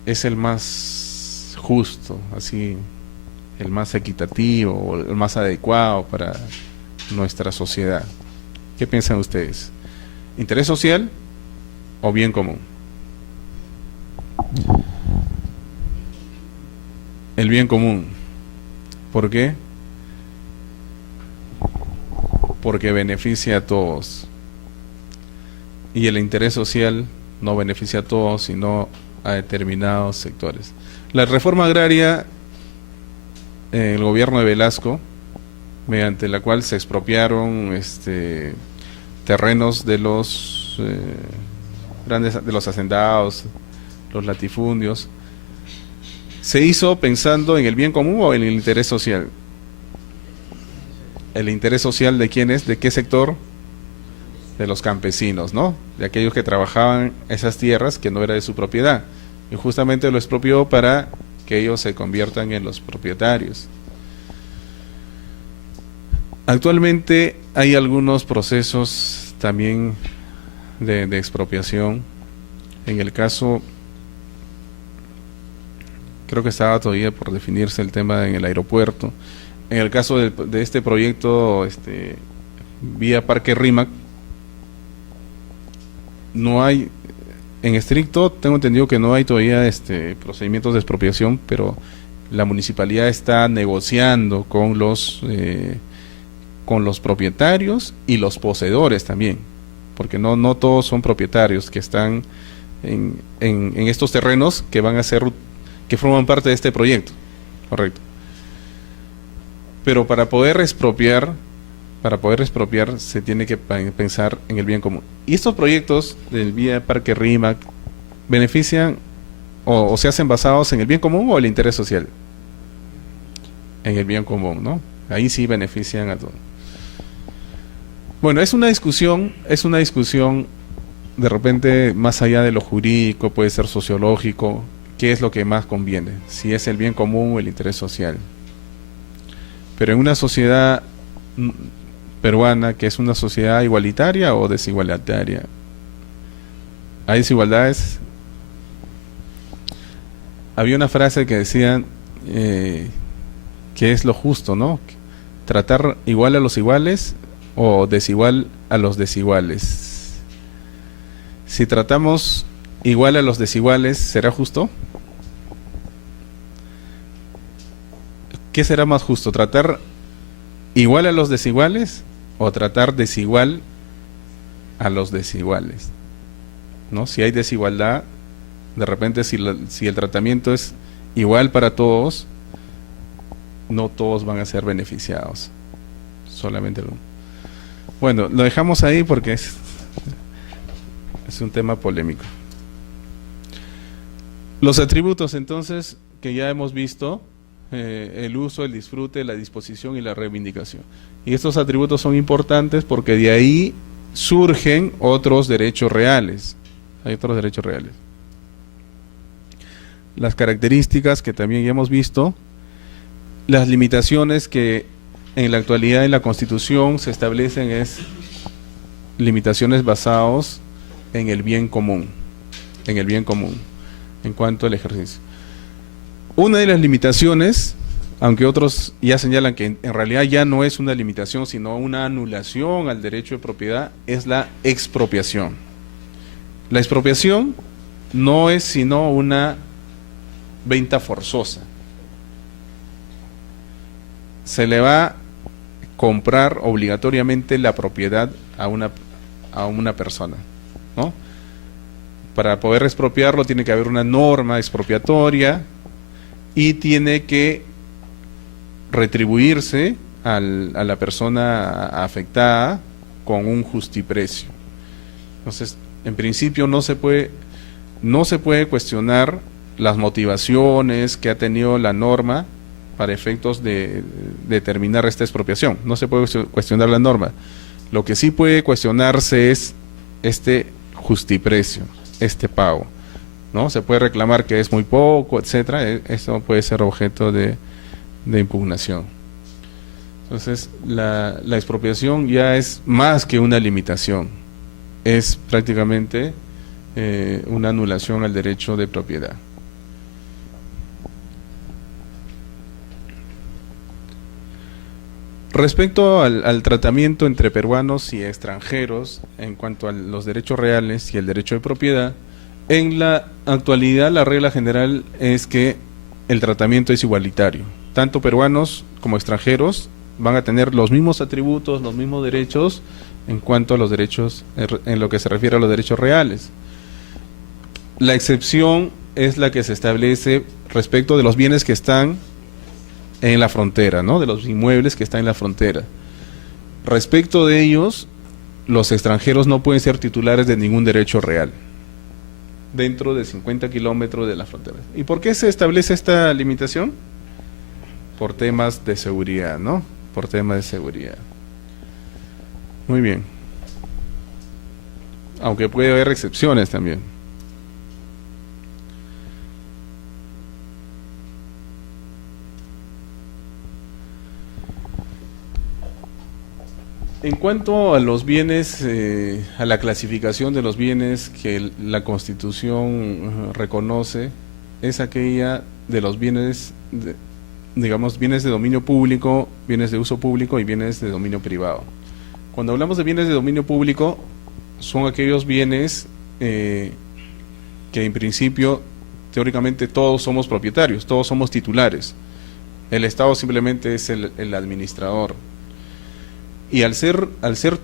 es el más justo, así, el más equitativo o el más adecuado para nuestra sociedad? ¿Qué piensan ustedes? ¿Interés social o bien común? El bien común. ¿Por qué? Porque beneficia a todos. Y el interés social no beneficia a todos, sino a determinados sectores. La reforma agraria, el gobierno de Velasco, mediante la cual se expropiaron terrenos de los de los hacendados, los latifundios, ¿se hizo pensando en el bien común o en el interés social? ¿El interés social de quién es? ¿De qué sector? De los campesinos, ¿no? De aquellos que trabajaban esas tierras que no era de su propiedad. Y justamente lo expropió para que ellos se conviertan en los propietarios. Actualmente hay algunos procesos también de expropiación. En el caso, creo que estaba todavía por definirse el tema en el aeropuerto. En el caso de este proyecto, vía Parque Rímac, no hay, en estricto, tengo entendido que no hay todavía procedimientos de expropiación, pero la municipalidad está negociando con los propietarios y los poseedores también, porque no todos son propietarios que están en estos terrenos que van a ser, que forman parte de este proyecto, correcto. Pero para poder expropiar se tiene que pensar en el bien común. Y estos proyectos del vía Parque Rímac benefician o se hacen basados en el bien común o el interés social. En el bien común, ¿no? Ahí sí benefician a todos. Bueno, es una discusión de repente más allá de lo jurídico, puede ser sociológico, qué es lo que más conviene, si es el bien común o el interés social. Pero en una sociedad peruana, que es una sociedad igualitaria o desigualitaria, hay desigualdades. Había una frase que decía que es lo justo, ¿no? Tratar igual a los iguales o desigual a los desiguales. Si tratamos igual a los desiguales, ¿será justo? ¿Qué será más justo? ¿Tratar igual a los desiguales o tratar desigual a los desiguales? ¿No? Si hay desigualdad, de repente si el tratamiento es igual para todos, no todos van a ser beneficiados, solamente uno. Bueno, lo dejamos ahí porque es un tema polémico. Los atributos entonces que ya hemos visto, el uso, el disfrute, la disposición y la reivindicación. Y estos atributos son importantes porque de ahí surgen otros derechos reales. Hay otros derechos reales. Las características que también ya hemos visto, las limitaciones que en la actualidad en la Constitución se establecen es limitaciones basadas en el bien común, en cuanto al ejercicio. Una de las limitaciones, aunque otros ya señalan que en realidad ya no es una limitación, sino una anulación al derecho de propiedad, es la expropiación. La expropiación no es sino una venta forzosa. Se le va a comprar obligatoriamente la propiedad a una persona, ¿no? Para poder expropiarlo tiene que haber una norma expropiatoria y tiene que retribuirse a la persona afectada con un justiprecio. Entonces, en principio no se puede cuestionar las motivaciones que ha tenido la norma para efectos de determinar esta expropiación. No se puede cuestionar la norma. Lo que sí puede cuestionarse es este justiprecio, este pago, ¿no? Se puede reclamar que es muy poco, etcétera. Esto puede ser objeto de impugnación. Entonces, la expropiación ya es más que una limitación, es prácticamente una anulación al derecho de propiedad. Respecto al tratamiento entre peruanos y extranjeros en cuanto a los derechos reales y el derecho de propiedad, en la actualidad la regla general es que el tratamiento es igualitario. Tanto peruanos como extranjeros van a tener los mismos atributos, los mismos derechos en cuanto a los derechos, en lo que se refiere a los derechos reales. La excepción es la que se establece respecto de los bienes que están en la frontera, ¿no? De los inmuebles que están en la frontera. Respecto de ellos, los extranjeros no pueden ser titulares de ningún derecho real dentro de 50 kilómetros de la frontera. ¿Y por qué se establece esta limitación? Por temas de seguridad, ¿no? Por temas de seguridad. Muy bien. Aunque puede haber excepciones también. En cuanto a los bienes, a la clasificación de los bienes que la Constitución reconoce, es aquella de los bienes, digamos, bienes de dominio público, bienes de uso público y bienes de dominio privado. Cuando hablamos de bienes de dominio público, son aquellos bienes que en principio, teóricamente, todos somos propietarios, todos somos titulares. El Estado simplemente es el administrador. Y al ser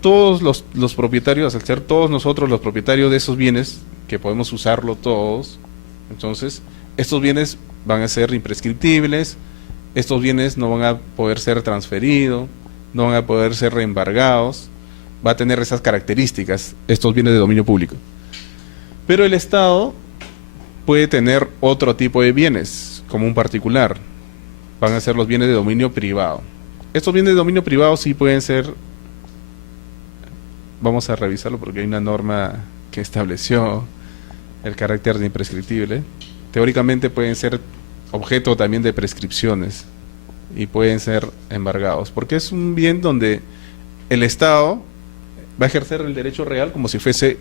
todos los propietarios, al ser todos nosotros los propietarios de esos bienes, que podemos usarlo todos, entonces estos bienes van a ser imprescriptibles, estos bienes no van a poder ser transferidos, no van a poder ser reembargados, va a tener esas características, estos bienes de dominio público. Pero el Estado puede tener otro tipo de bienes, como un particular, van a ser los bienes de dominio privado. Estos bienes de dominio privado sí pueden ser, vamos a revisarlo porque hay una norma que estableció el carácter de imprescriptible. Teóricamente pueden ser objeto también de prescripciones y pueden ser embargados, porque es un bien donde el Estado va a ejercer el derecho real como si fuese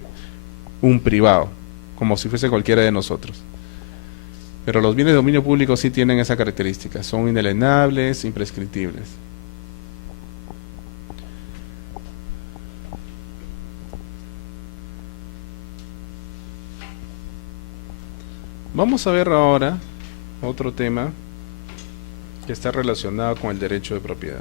un privado, como si fuese cualquiera de nosotros. Pero los bienes de dominio público sí tienen esa característica, son inalienables, imprescriptibles. Vamos a ver ahora otro tema que está relacionado con el derecho de propiedad.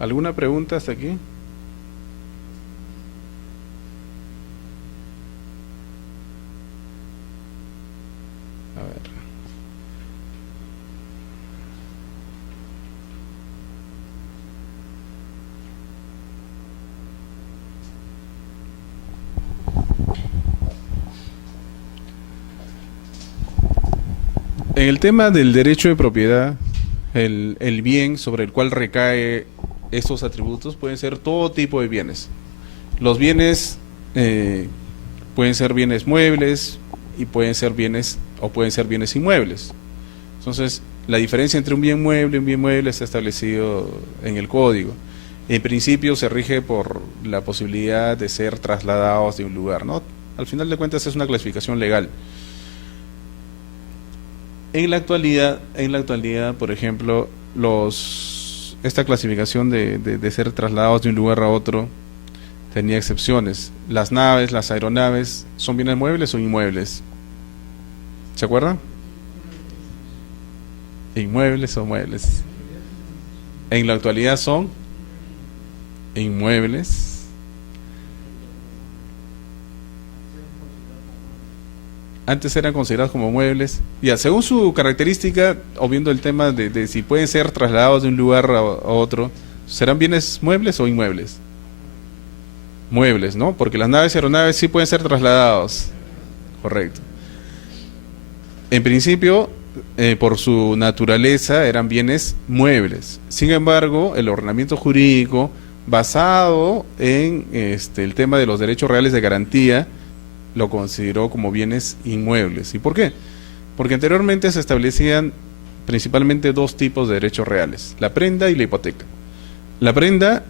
¿Alguna pregunta hasta aquí? A ver. En el tema del derecho de propiedad, el bien sobre el cual recae estos atributos pueden ser todo tipo de bienes. Los bienes pueden ser bienes muebles y pueden ser bienes inmuebles. Entonces, la diferencia entre un bien mueble y un bien mueble está establecido en el código. En principio se rige por la posibilidad de ser trasladados de un lugar, ¿no? Al final de cuentas es una clasificación legal. En la actualidad, por ejemplo, esta clasificación de ser trasladados de un lugar a otro tenía excepciones. Las naves, las aeronaves, ¿son bienes muebles o inmuebles? ¿Se acuerdan? ¿Inmuebles o muebles? En la actualidad son inmuebles. Antes eran considerados como muebles. Ya, según su característica, o viendo el tema de si pueden ser trasladados de un lugar a otro, ¿serán bienes muebles o inmuebles? Muebles, ¿no? Porque las naves y aeronaves sí pueden ser trasladados. Correcto. En principio, por su naturaleza, eran bienes muebles. Sin embargo, el ordenamiento jurídico, basado en el tema de los derechos reales de garantía, lo consideró como bienes inmuebles. ¿Y por qué? Porque anteriormente se establecían principalmente dos tipos de derechos reales, la prenda y la hipoteca. La prenda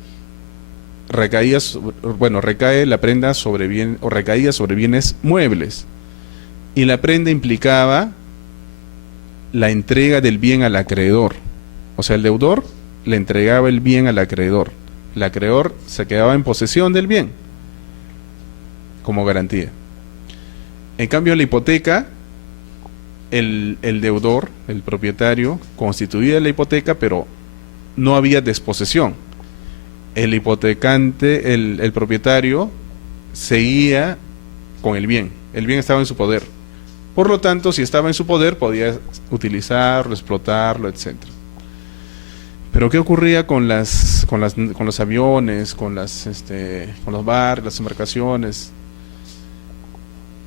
recaía sobre bienes muebles, y la prenda implicaba la entrega del bien al acreedor. O sea, el deudor le entregaba el bien al acreedor. El acreedor se quedaba en posesión del bien como garantía. En cambio, la hipoteca, el deudor, el propietario, constituía la hipoteca, pero no había desposesión. El hipotecante, el propietario, seguía con el bien estaba en su poder. Por lo tanto, si estaba en su poder, podía utilizarlo, explotarlo, etcétera. Pero ¿qué ocurría con los aviones, con los barcos, las embarcaciones?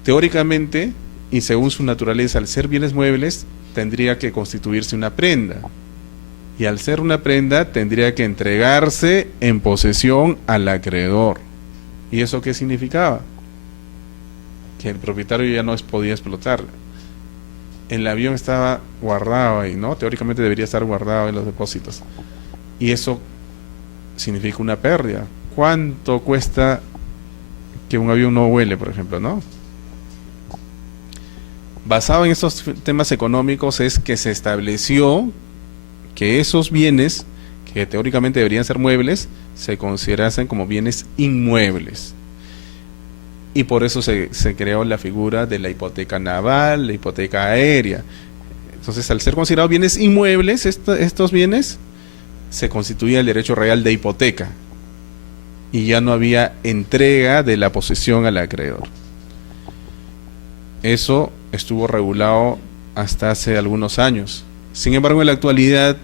Teóricamente, y según su naturaleza, al ser bienes muebles, tendría que constituirse una prenda. Y al ser una prenda tendría que entregarse en posesión al acreedor. ¿Y eso qué significaba? Que el propietario ya no podía explotar. El avión estaba guardado ahí, ¿no? Teóricamente debería estar guardado en los depósitos. Y eso significa una pérdida. ¿Cuánto cuesta que un avión no vuele, por ejemplo, no? Basado en estos temas económicos es que se estableció que esos bienes, que teóricamente deberían ser muebles, se considerasen como bienes inmuebles. Y por eso se creó la figura de la hipoteca naval, la hipoteca aérea. Entonces, al ser considerados bienes inmuebles, estos bienes, se constituía el derecho real de hipoteca. Y ya no había entrega de la posesión al acreedor. Eso estuvo regulado hasta hace algunos años. Sin embargo, en la actualidad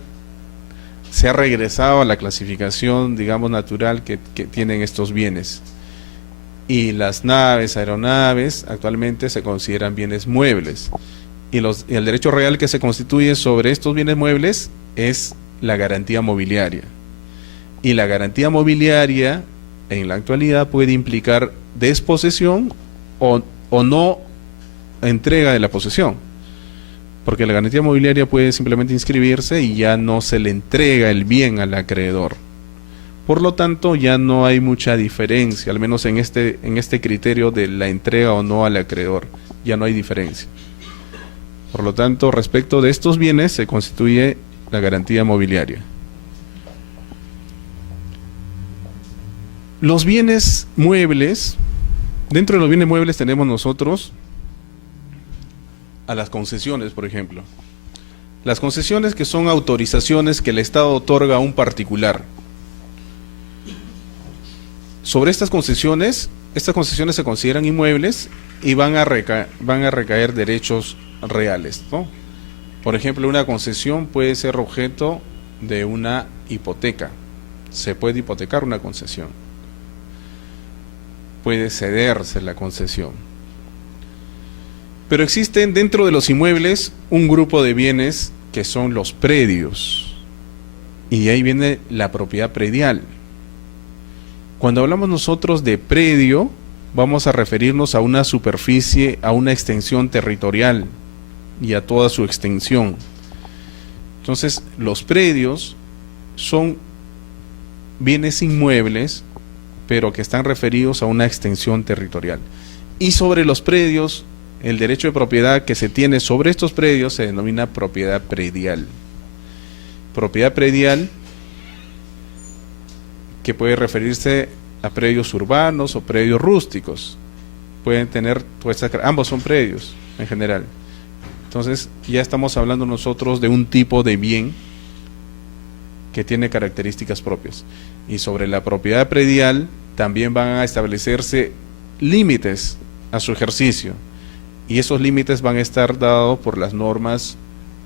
se ha regresado a la clasificación, digamos, natural que tienen estos bienes. Y las naves, aeronaves, actualmente se consideran bienes muebles. Y el derecho real que se constituye sobre estos bienes muebles es la garantía mobiliaria. Y la garantía mobiliaria, en la actualidad, puede implicar desposesión o no entrega de la posesión. Porque la garantía mobiliaria puede simplemente inscribirse y ya no se le entrega el bien al acreedor. Por lo tanto, ya no hay mucha diferencia, al menos en este criterio de la entrega o no al acreedor. Ya no hay diferencia. Por lo tanto, respecto de estos bienes se constituye la garantía mobiliaria. Los bienes muebles, dentro de los bienes muebles tenemos nosotros a las concesiones, por ejemplo. Las concesiones, que son autorizaciones que el Estado otorga a un particular. Sobre estas concesiones se consideran inmuebles y van a recaer derechos reales, ¿no? Por ejemplo, una concesión puede ser objeto de una hipoteca. Se puede hipotecar una concesión. Puede cederse la concesión. Pero existen dentro de los inmuebles un grupo de bienes que son los predios. Y de ahí viene la propiedad predial. Cuando hablamos nosotros de predio, vamos a referirnos a una superficie, a una extensión territorial y a toda su extensión. Entonces, los predios son bienes inmuebles, pero que están referidos a una extensión territorial. Y sobre los predios, el derecho de propiedad que se tiene sobre estos predios se denomina propiedad predial. Propiedad predial que puede referirse a predios urbanos o predios rústicos. Pueden tener, ambos son predios en general. Entonces ya estamos hablando nosotros de un tipo de bien que tiene características propias. Y sobre la propiedad predial también van a establecerse límites a su ejercicio. Y esos límites van a estar dados por las normas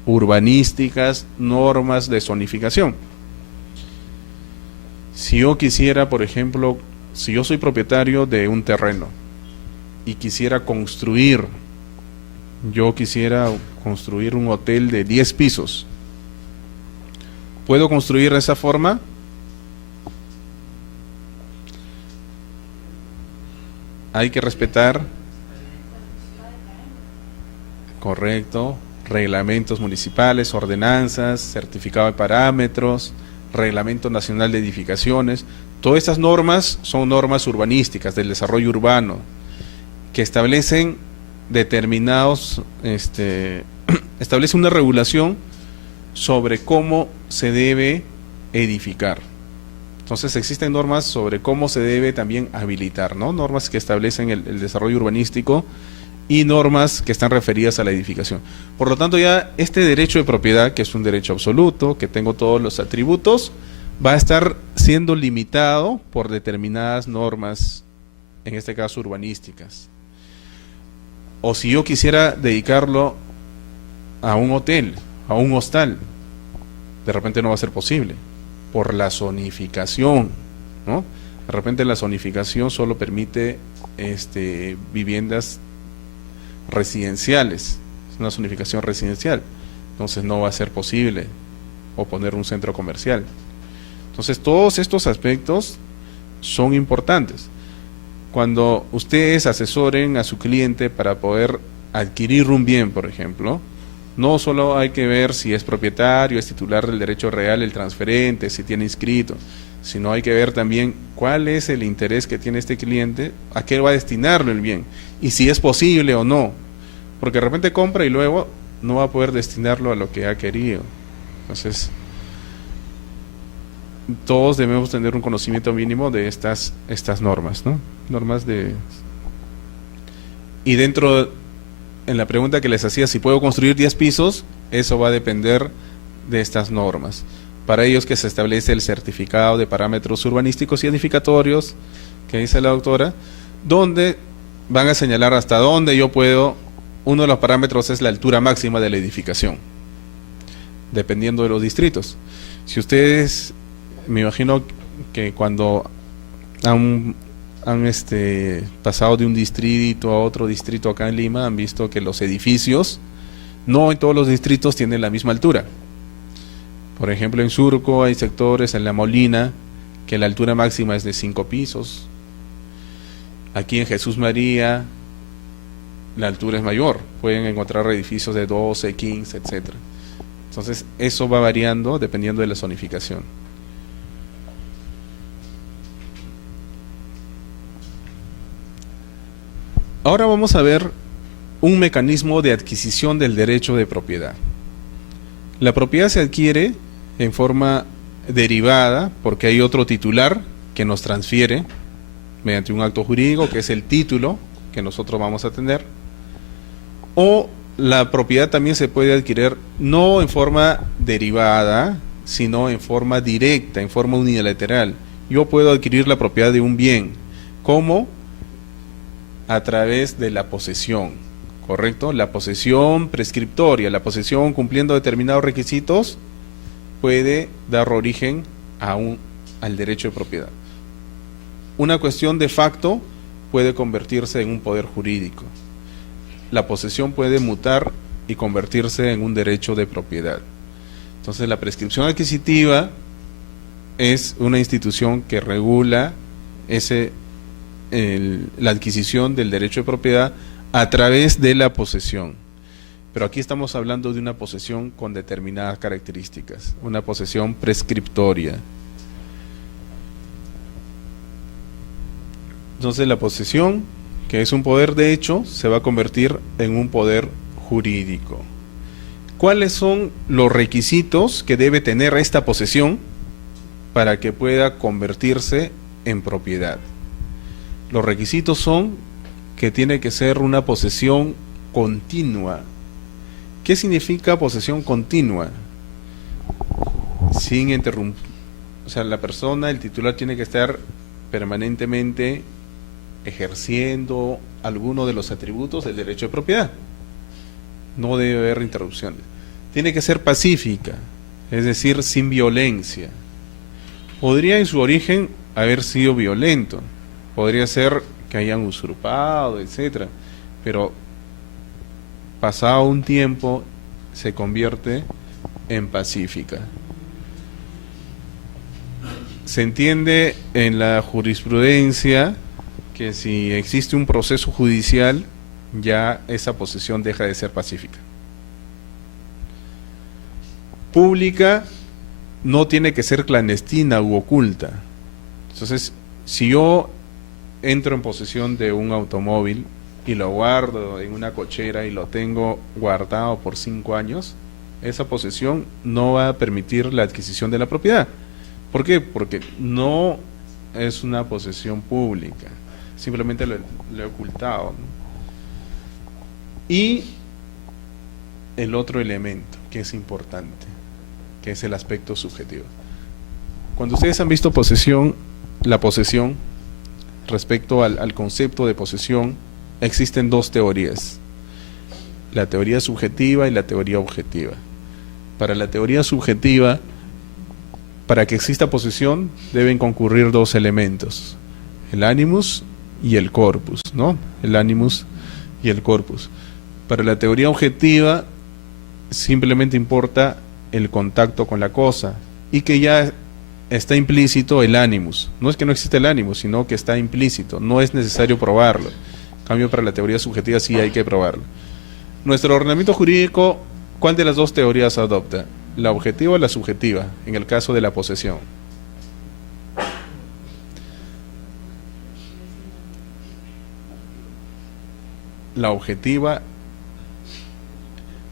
urbanísticas, normas de zonificación. Si yo quisiera, por ejemplo, si yo soy propietario de un terreno y quisiera construir un hotel de 10 pisos, ¿puedo construir de esa forma? Hay que respetar, correcto, reglamentos municipales, ordenanzas, certificado de parámetros, Reglamento Nacional de Edificaciones. Todas estas normas son normas urbanísticas del desarrollo urbano que establecen establece una regulación sobre cómo se debe edificar. Entonces existen normas sobre cómo se debe también habilitar, ¿no? Normas que establecen el desarrollo urbanístico y normas que están referidas a la edificación. Por lo tanto, ya este derecho de propiedad, que es un derecho absoluto, que tengo todos los atributos, va a estar siendo limitado por determinadas normas, en este caso urbanísticas. O si yo quisiera dedicarlo a un hotel, a un hostal, de repente no va a ser posible, por la zonificación, ¿no? De repente la zonificación solo permite viviendas residenciales, es una zonificación residencial, entonces no va a ser posible o poner un centro comercial. Entonces, todos estos aspectos son importantes. Cuando ustedes asesoren a su cliente para poder adquirir un bien, por ejemplo, no solo hay que ver si es propietario, es titular del derecho real, el transferente, si tiene inscrito, sino hay que ver también cuál es el interés que tiene este cliente, a qué va a destinarlo el bien, y si es posible o no, porque de repente compra y luego no va a poder destinarlo a lo que ha querido. Entonces, todos debemos tener un conocimiento mínimo de estas normas, ¿no? Normas de... Y dentro, en la pregunta que les hacía, si puedo construir 10 pisos, eso va a depender de estas normas. Para ellos que se establece el certificado de parámetros urbanísticos y edificatorios, que dice la doctora, donde van a señalar hasta dónde yo puedo. Uno de los parámetros es la altura máxima de la edificación, dependiendo de los distritos. Si ustedes, me imagino que cuando han pasado de un distrito a otro distrito acá en Lima, han visto que los edificios, no en todos los distritos tienen la misma altura. Por ejemplo, en Surco hay sectores, en La Molina, que la altura máxima es de 5 pisos. Aquí en Jesús María, la altura es mayor. Pueden encontrar edificios de 12, 15, etcétera. Entonces, eso va variando dependiendo de la zonificación. Ahora vamos a ver un mecanismo de adquisición del derecho de propiedad. La propiedad se adquiere en forma derivada porque hay otro titular que nos transfiere mediante un acto jurídico, que es el título que nosotros vamos a tener. O la propiedad también se puede adquirir no en forma derivada, sino en forma directa, en forma unilateral. Yo puedo adquirir la propiedad de un bien. ¿Cómo? A través de la posesión, ¿correcto? La posesión prescriptoria, la posesión cumpliendo determinados requisitos, puede dar origen al derecho de propiedad. Una cuestión de facto puede convertirse en un poder jurídico. La posesión puede mutar y convertirse en un derecho de propiedad. Entonces, la prescripción adquisitiva es una institución que regula la adquisición del derecho de propiedad a través de la posesión. Pero aquí estamos hablando de una posesión con determinadas características, una posesión prescriptoria. Entonces, la posesión, que es un poder de hecho, se va a convertir en un poder jurídico. ¿Cuáles son los requisitos que debe tener esta posesión para que pueda convertirse en propiedad? Los requisitos son que tiene que ser una posesión continua. ¿Qué significa posesión continua? Sin interrumpir. O sea, la persona, el titular, tiene que estar permanentemente ejerciendo alguno de los atributos del derecho de propiedad. No debe haber interrupciones. Tiene que ser pacífica, es decir, sin violencia. Podría en su origen haber sido violento. Podría ser que hayan usurpado, etcétera, pero pasado un tiempo se convierte en pacífica. Se entiende en la jurisprudencia que si existe un proceso judicial, ya esa posesión deja de ser pacífica. Pública no tiene que ser clandestina u oculta. Entonces, si yo entro en posesión de un automóvil y lo guardo en una cochera y lo tengo guardado por 5 años, esa posesión no va a permitir la adquisición de la propiedad. ¿Por qué? Porque no es una posesión pública, simplemente lo he ocultado, ¿no? Y el otro elemento que es importante, que es el aspecto subjetivo. Cuando ustedes han visto la posesión, respecto al concepto de posesión, existen dos teorías: la teoría subjetiva y la teoría objetiva. Para la teoría subjetiva, para que exista posesión, deben concurrir dos elementos: el animus y el corpus, ¿no? El animus y el corpus. Para la teoría objetiva, simplemente importa el contacto con la cosa y que ya está implícito el animus. No es que no existe el animus, sino que está implícito. No es necesario probarlo. En cambio, para la teoría subjetiva sí hay que probarlo. Nuestro ordenamiento jurídico, ¿cuál de las dos teorías adopta? ¿La objetiva o la subjetiva, en el caso de la posesión? La objetiva.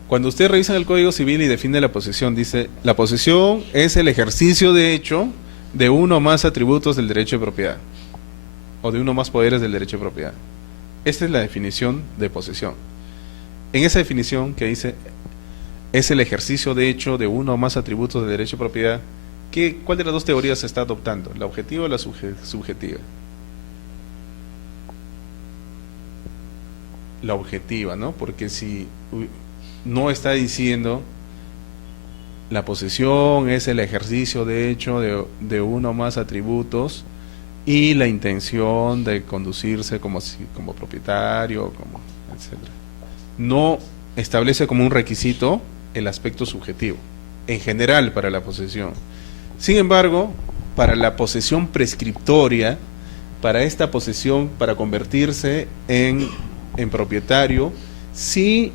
Cuando usted revisa el Código Civil y define la posesión, dice, la posesión es el ejercicio de hecho de uno o más atributos del derecho de propiedad, o de uno o más poderes del derecho de propiedad. Esta es la definición de posesión. En esa definición que dice, es el ejercicio de hecho de uno o más atributos del derecho de propiedad, ¿cuál de las dos teorías se está adoptando? ¿La objetiva o la subjetiva? La objetiva, ¿no? Porque si no está diciendo la posesión es el ejercicio de hecho de uno o más atributos y la intención de conducirse como propietario, etcétera. No establece como un requisito el aspecto subjetivo, en general para la posesión. Sin embargo, para la posesión prescriptoria, para esta posesión, para convertirse en propietario, sí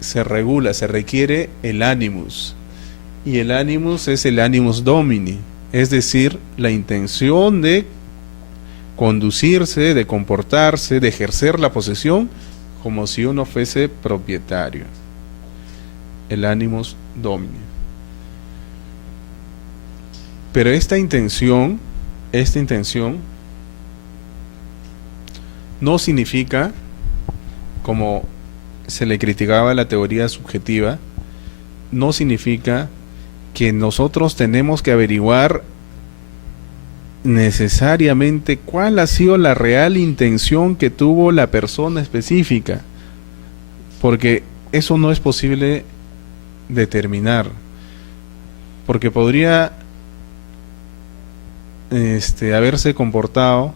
se regula, se requiere el animus, y el animus es el animus domini, es decir, la intención de conducirse, de comportarse, de ejercer la posesión como si uno fuese propietario. El animus domini. Pero esta intención no significa, como se le criticaba a la teoría subjetiva, no significa que nosotros tenemos que averiguar necesariamente cuál ha sido la real intención que tuvo la persona específica, porque eso no es posible determinar, porque podría haberse comportado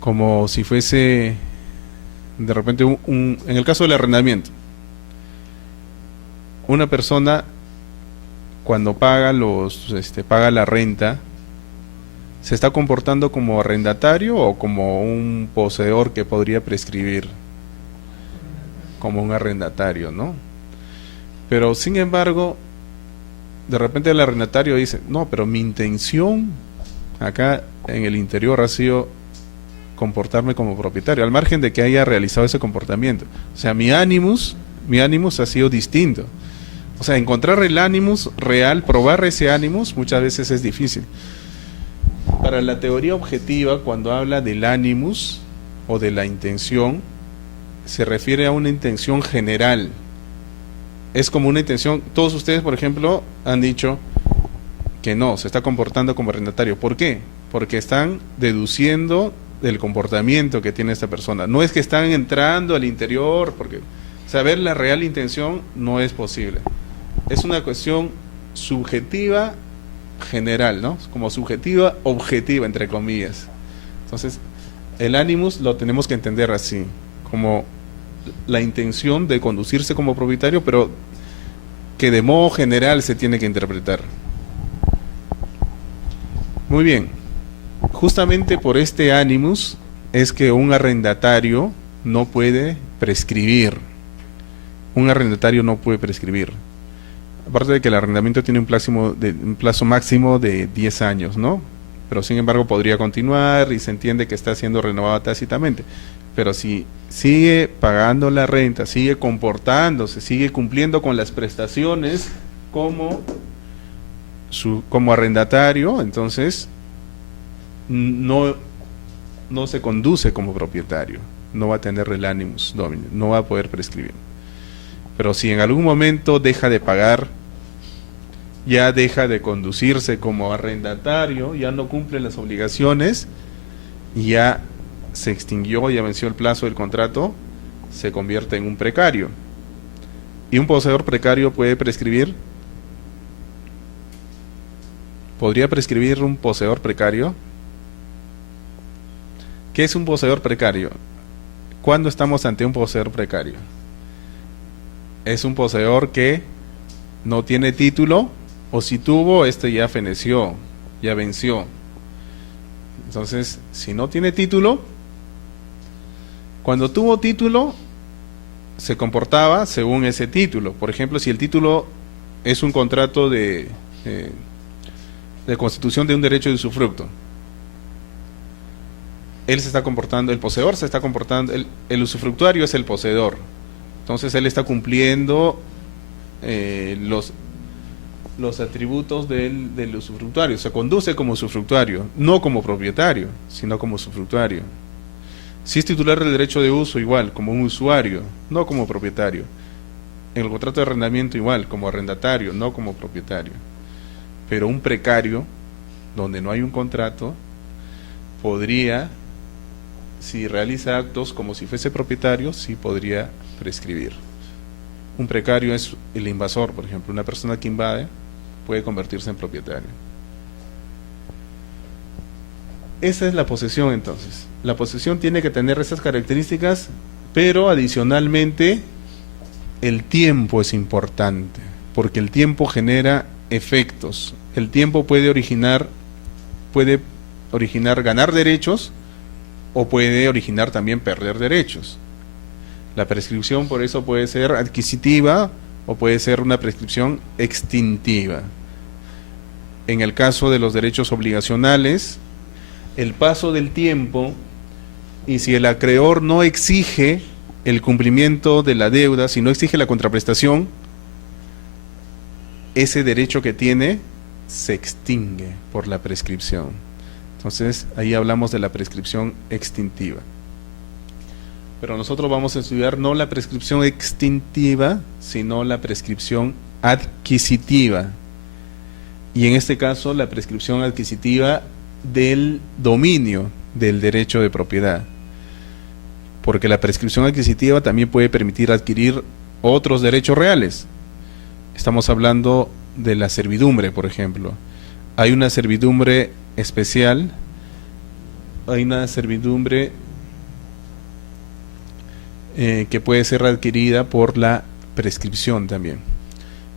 como si fuese de repente en el caso del arrendamiento, una persona cuando paga paga la renta, se está comportando como arrendatario o como un poseedor que podría prescribir como un arrendatario, ¿no? Pero sin embargo, de repente el arrendatario dice, no, pero mi intención acá en el interior ha sido comportarme como propietario, al margen de que haya realizado ese comportamiento. O sea, mi animus ha sido distinto. O sea, encontrar el animus real, probar ese animus, muchas veces es difícil. Para la teoría objetiva, cuando habla del animus o de la intención, se refiere a una intención general. Es como una intención, todos ustedes, por ejemplo, han dicho que no, se está comportando como arrendatario. ¿Por qué? Porque están deduciendo del comportamiento que tiene esta persona. No es que están entrando al interior, porque saber la real intención no es posible. Es una cuestión subjetiva general, ¿no? Como subjetiva, objetiva, entre comillas. Entonces, el animus lo tenemos que entender así, como la intención de conducirse como propietario, pero que de modo general se tiene que interpretar. Muy bien. Justamente por este animus es que un arrendatario no puede prescribir. Un arrendatario no puede prescribir. Aparte de que el arrendamiento tiene un plazo máximo de 10 años, ¿no? Pero sin embargo podría continuar y se entiende que está siendo renovado tácitamente. Pero si sigue pagando la renta, sigue comportándose, sigue cumpliendo con las prestaciones como arrendatario, entonces no se conduce como propietario, no va a tener el animus domini, no va a poder prescribir. Pero si en algún momento deja de pagar, ya deja de conducirse como arrendatario, ya no cumple las obligaciones, ya se extinguió, ya venció el plazo del contrato, se convierte en un precario. ¿Y un poseedor precario puede prescribir? ¿Podría prescribir un poseedor precario? ¿Qué es un poseedor precario? ¿Cuándo estamos ante un poseedor precario? Es un poseedor que no tiene título, o si tuvo, este ya feneció, ya venció. Entonces, si no tiene título, cuando tuvo título, se comportaba según ese título. Por ejemplo, si el título es un contrato de constitución de un derecho de usufructo, él se está comportando, el poseedor se está comportando, el usufructuario es el poseedor. Entonces él está cumpliendo los atributos del usufructuario, se conduce como usufructuario, no como propietario, sino como usufructuario. Si es titular del derecho de uso, igual, como un usuario, no como propietario. En el contrato de arrendamiento, igual, como arrendatario, no como propietario. Pero un precario, donde no hay un contrato, podría, si realiza actos como si fuese propietario, sí podría prescribir. Un precario es el invasor, por ejemplo, una persona que invade puede convertirse en propietario. Esa es la posesión, entonces. La posesión tiene que tener esas características, pero adicionalmente el tiempo es importante, porque el tiempo genera efectos. El tiempo puede originar ganar derechos o puede originar también perder derechos. La prescripción por eso puede ser adquisitiva o puede ser una prescripción extintiva. En el caso de los derechos obligacionales, el paso del tiempo, y si el acreedor no exige el cumplimiento de la deuda, si no exige la contraprestación, ese derecho que tiene se extingue por la prescripción. Entonces, ahí hablamos de la prescripción extintiva. Pero nosotros vamos a estudiar no la prescripción extintiva, sino la prescripción adquisitiva. Y en este caso, la prescripción adquisitiva del dominio del derecho de propiedad. Porque la prescripción adquisitiva también puede permitir adquirir otros derechos reales. Estamos hablando de la servidumbre, por ejemplo. Hay una servidumbre especial, hay una servidumbre que puede ser adquirida por la prescripción también.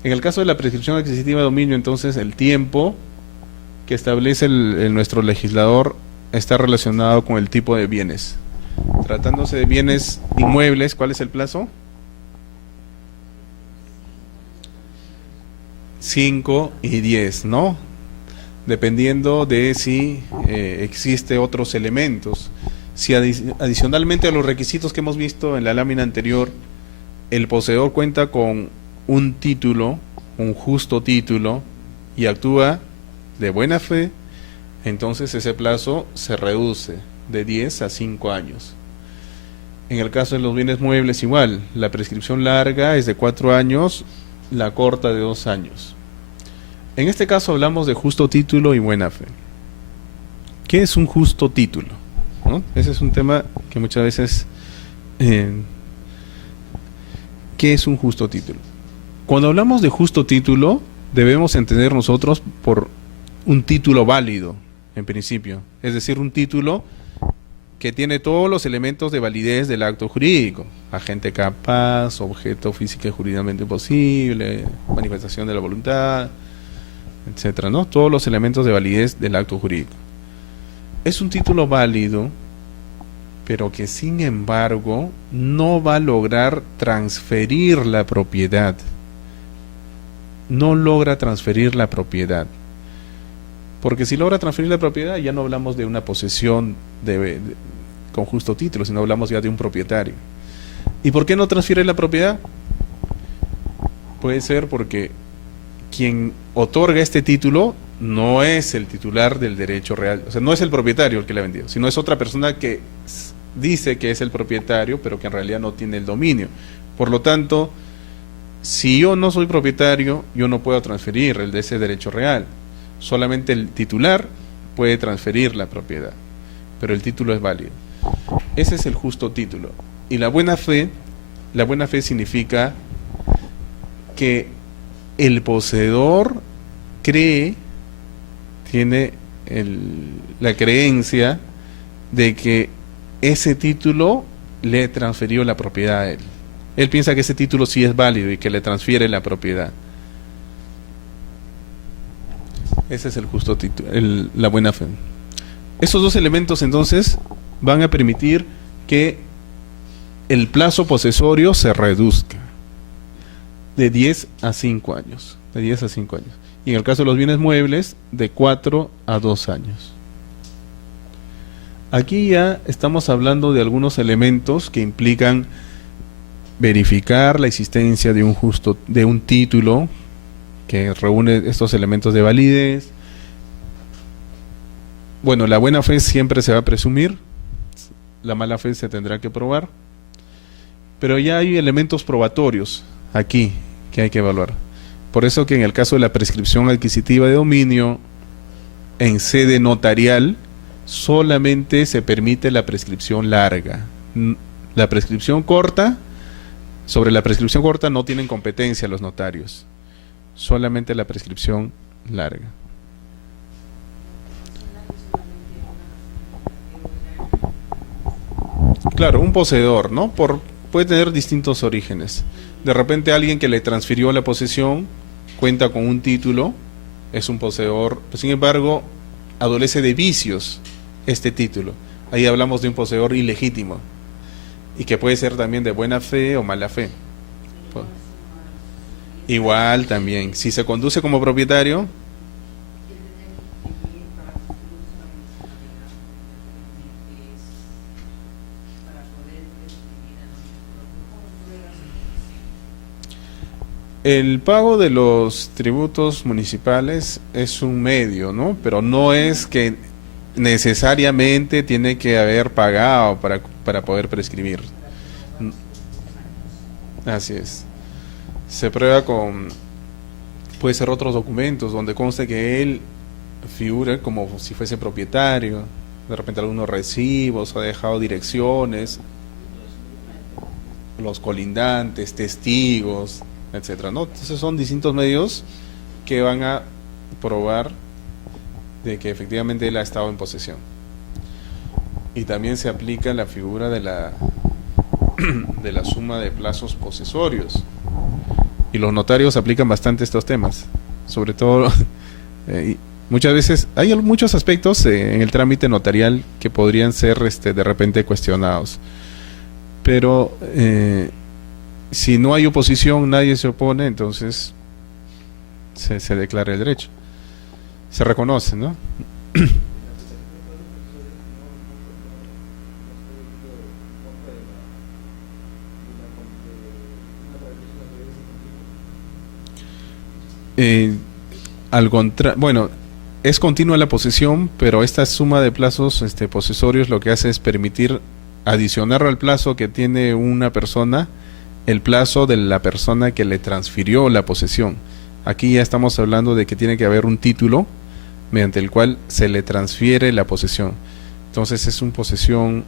En el caso de la prescripción adquisitiva de dominio, entonces el tiempo que establece nuestro legislador está relacionado con el tipo de bienes. Tratándose de bienes inmuebles, ¿cuál es el plazo? 5 y 10, ¿no? Dependiendo de si existe otros elementos. Si adicionalmente a los requisitos que hemos visto en la lámina anterior, el poseedor cuenta con un título, un justo título, y actúa de buena fe, entonces ese plazo se reduce de 10 a 5 años. En el caso de los bienes muebles, igual, la prescripción larga es de 4 años, la corta de 2 años. En este caso hablamos de justo título y buena fe. ¿Qué es un justo título? ¿No? Ese es un tema que muchas veces... ¿qué es un justo título? Cuando hablamos de justo título, debemos entender nosotros por un título válido, en principio. Es decir, un título que tiene todos los elementos de validez del acto jurídico. Agente capaz, objeto físico y jurídicamente posible, manifestación de la voluntad, etcétera, ¿no? Todos los elementos de validez del acto jurídico. Es un título válido, pero que sin embargo no va a lograr transferir la propiedad. No logra transferir la propiedad. Porque si logra transferir la propiedad, ya no hablamos de una posesión con justo título, sino hablamos ya de un propietario. ¿Y por qué no transfiere la propiedad? Puede ser porque quien otorga este título no es el titular del derecho real, o sea, no es el propietario el que le ha vendido, sino es otra persona que dice que es el propietario, pero que en realidad no tiene el dominio. Por lo tanto, si yo no soy propietario, yo no puedo transferir el de ese derecho real. Solamente el titular puede transferir la propiedad, pero el título es válido. Ese es el justo título. Y la buena fe significa que el poseedor tiene la creencia de que ese título le transfirió la propiedad a él. Él piensa que ese título sí es válido y que le transfiere la propiedad. Ese es el justo título, la buena fe. Esos dos elementos entonces van a permitir que el plazo posesorio se reduzca de 10 a 5 años. De 10 a 5 años. Y en el caso de los bienes muebles, de 4 a 2 años. Aquí ya estamos hablando de algunos elementos que implican verificar la existencia de un título que reúne estos elementos de validez. Bueno, la buena fe siempre se va a presumir, la mala fe se tendrá que probar, pero ya hay elementos probatorios aquí que hay que evaluar. Por eso que en el caso de la prescripción adquisitiva de dominio en sede notarial, solamente se permite la prescripción larga. La prescripción corta, sobre la prescripción corta no tienen competencia los notarios, solamente la prescripción larga. Claro, un poseedor, ¿no? Puede tener distintos orígenes. De repente alguien que le transfirió la posesión cuenta con un título, es un poseedor, sin embargo, adolece de vicios este título. Ahí hablamos de un poseedor ilegítimo y que puede ser también de buena fe o mala fe. Igual también, si se conduce como propietario, el pago de los tributos municipales es un medio, ¿no? Pero no es que necesariamente tiene que haber pagado para poder prescribir. Así es. Se prueba puede ser otros documentos donde conste que él figura como si fuese propietario, de repente algunos recibos, ha dejado direcciones, los colindantes, testigos, etcétera, ¿no? Entonces son distintos medios que van a probar de que efectivamente él ha estado en posesión. Y también se aplica la figura de la suma de plazos posesorios. Y los notarios aplican bastante estos temas, sobre todo muchas veces hay muchos aspectos en el trámite notarial que podrían ser de repente cuestionados, pero si no hay oposición, nadie se opone, entonces se declara el derecho, se reconoce, ¿no? Bueno, es continua la posesión, pero esta suma de plazos posesorios lo que hace es permitir adicionar al plazo que tiene una persona el plazo de la persona que le transfirió la posesión. Aquí ya estamos hablando de que tiene que haber un título mediante el cual se le transfiere la posesión. Entonces es una posesión,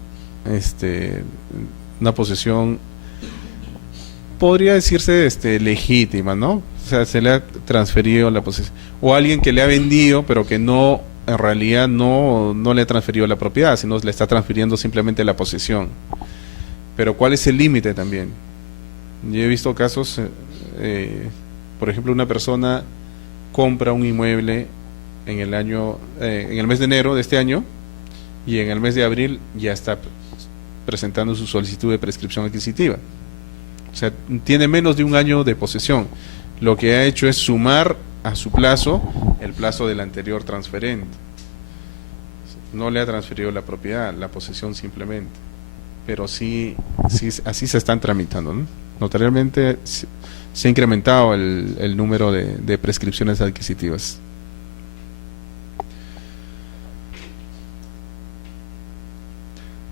podría decirse legítima, ¿no? O sea, se le ha transferido la posesión. O alguien que le ha vendido, pero que no, en realidad no le ha transferido la propiedad, sino le está transfiriendo simplemente la posesión. Pero ¿cuál es el límite también? Yo he visto casos, por ejemplo, una persona compra un inmueble en el mes de enero de este año, y en el mes de abril ya está presentando su solicitud de prescripción adquisitiva. O sea, tiene menos de un año de posesión. Lo que ha hecho es sumar a su plazo el plazo del anterior transferente. No le ha transferido la propiedad, la posesión simplemente. Pero sí así se están tramitando, ¿no? Notarialmente se ha incrementado el número de prescripciones adquisitivas.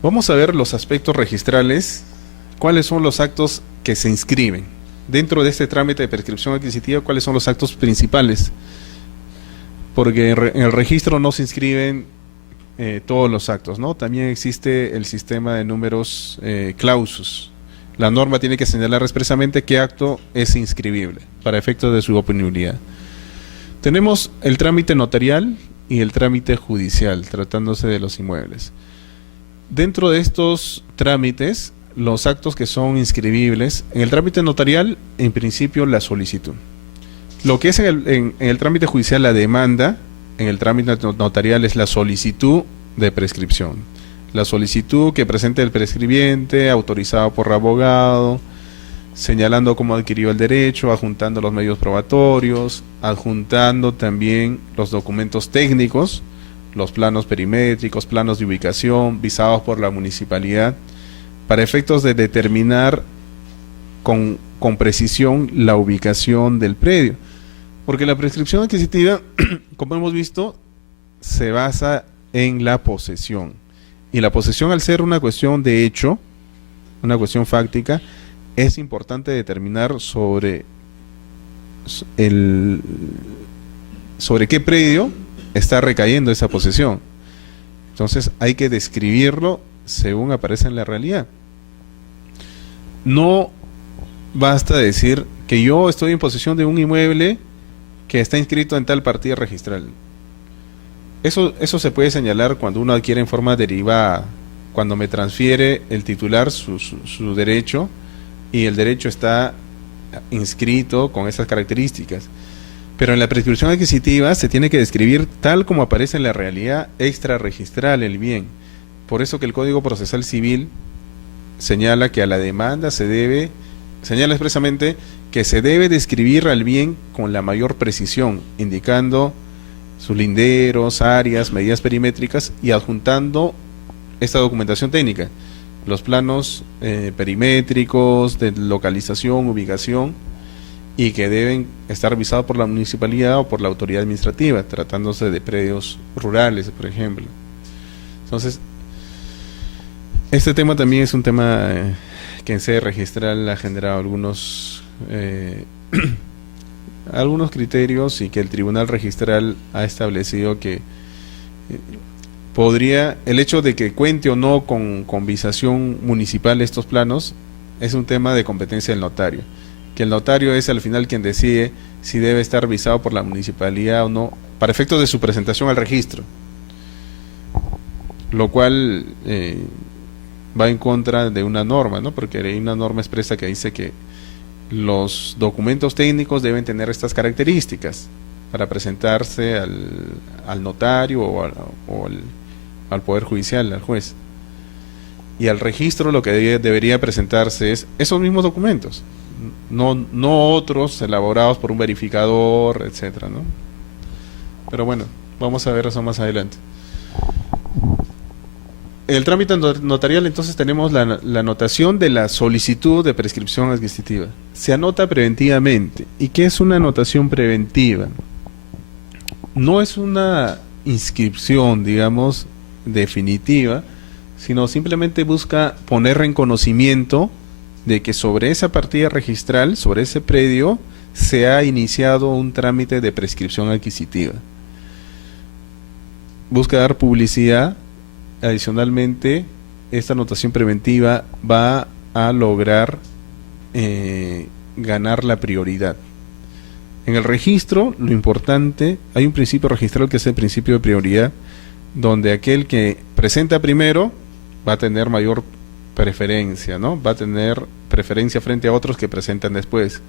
Vamos a ver los aspectos registrales. ¿Cuáles son los actos que se inscriben? Dentro de este trámite de prescripción adquisitiva, ¿cuáles son los actos principales? Porque en el registro no se inscriben todos los actos, ¿no? También existe el sistema de números clausus. La norma tiene que señalar expresamente qué acto es inscribible para efectos de su oponibilidad. Tenemos el trámite notarial y el trámite judicial, tratándose de los inmuebles. Dentro de estos trámites, los actos que son inscribibles, en el trámite notarial, en principio la solicitud. Lo que es en el trámite judicial la demanda, en el trámite notarial es la solicitud de prescripción. La solicitud que presente el prescribiente, autorizado por abogado, señalando cómo adquirió el derecho, adjuntando los medios probatorios, adjuntando también los documentos técnicos, los planos perimétricos, planos de ubicación, visados por la municipalidad, para efectos de determinar con precisión la ubicación del predio. Porque la prescripción adquisitiva, como hemos visto, se basa en la posesión. Y la posesión, al ser una cuestión de hecho, una cuestión fáctica, es importante determinar sobre qué predio está recayendo esa posesión. Entonces hay que describirlo según aparece en la realidad. No basta decir que yo estoy en posesión de un inmueble que está inscrito en tal partida registral. Eso se puede señalar cuando uno adquiere en forma derivada, cuando me transfiere el titular su derecho, y el derecho está inscrito con esas características. Pero en la prescripción adquisitiva se tiene que describir tal como aparece en la realidad extrarregistral el bien. Por eso que el Código Procesal Civil señala que a la demanda señala expresamente que se debe describir al bien con la mayor precisión, indicando sus linderos, áreas, medidas perimétricas y adjuntando esta documentación técnica, los planos perimétricos de localización, ubicación, y que deben estar revisados por la municipalidad o por la autoridad administrativa, tratándose de predios rurales, por ejemplo. Entonces, este tema también es un tema que en sede registral ha generado algunos criterios, y que el Tribunal Registral ha establecido que el hecho de que cuente o no con visación municipal estos planos es un tema de competencia del notario, que el notario es al final quien decide si debe estar visado por la municipalidad o no, para efectos de su presentación al registro, lo cual va en contra de una norma, ¿no? Porque hay una norma expresa que dice que los documentos técnicos deben tener estas características para presentarse al notario o al Poder Judicial, al juez. Y al registro lo que debería presentarse es esos mismos documentos, no otros elaborados por un verificador, etcétera, ¿no? Pero bueno, vamos a ver eso más adelante. El trámite notarial, entonces, tenemos la anotación de la solicitud de prescripción adquisitiva. Se anota preventivamente. ¿Y qué es una anotación preventiva? No es una inscripción, digamos, definitiva, sino simplemente busca poner en conocimiento de que sobre esa partida registral, sobre ese predio, se ha iniciado un trámite de prescripción adquisitiva. Busca dar publicidad. Adicionalmente, esta anotación preventiva va a lograr ganar la prioridad. En el registro, lo importante, hay un principio registral que es el principio de prioridad, donde aquel que presenta primero va a tener mayor preferencia, ¿no? Va a tener preferencia frente a otros que presentan después.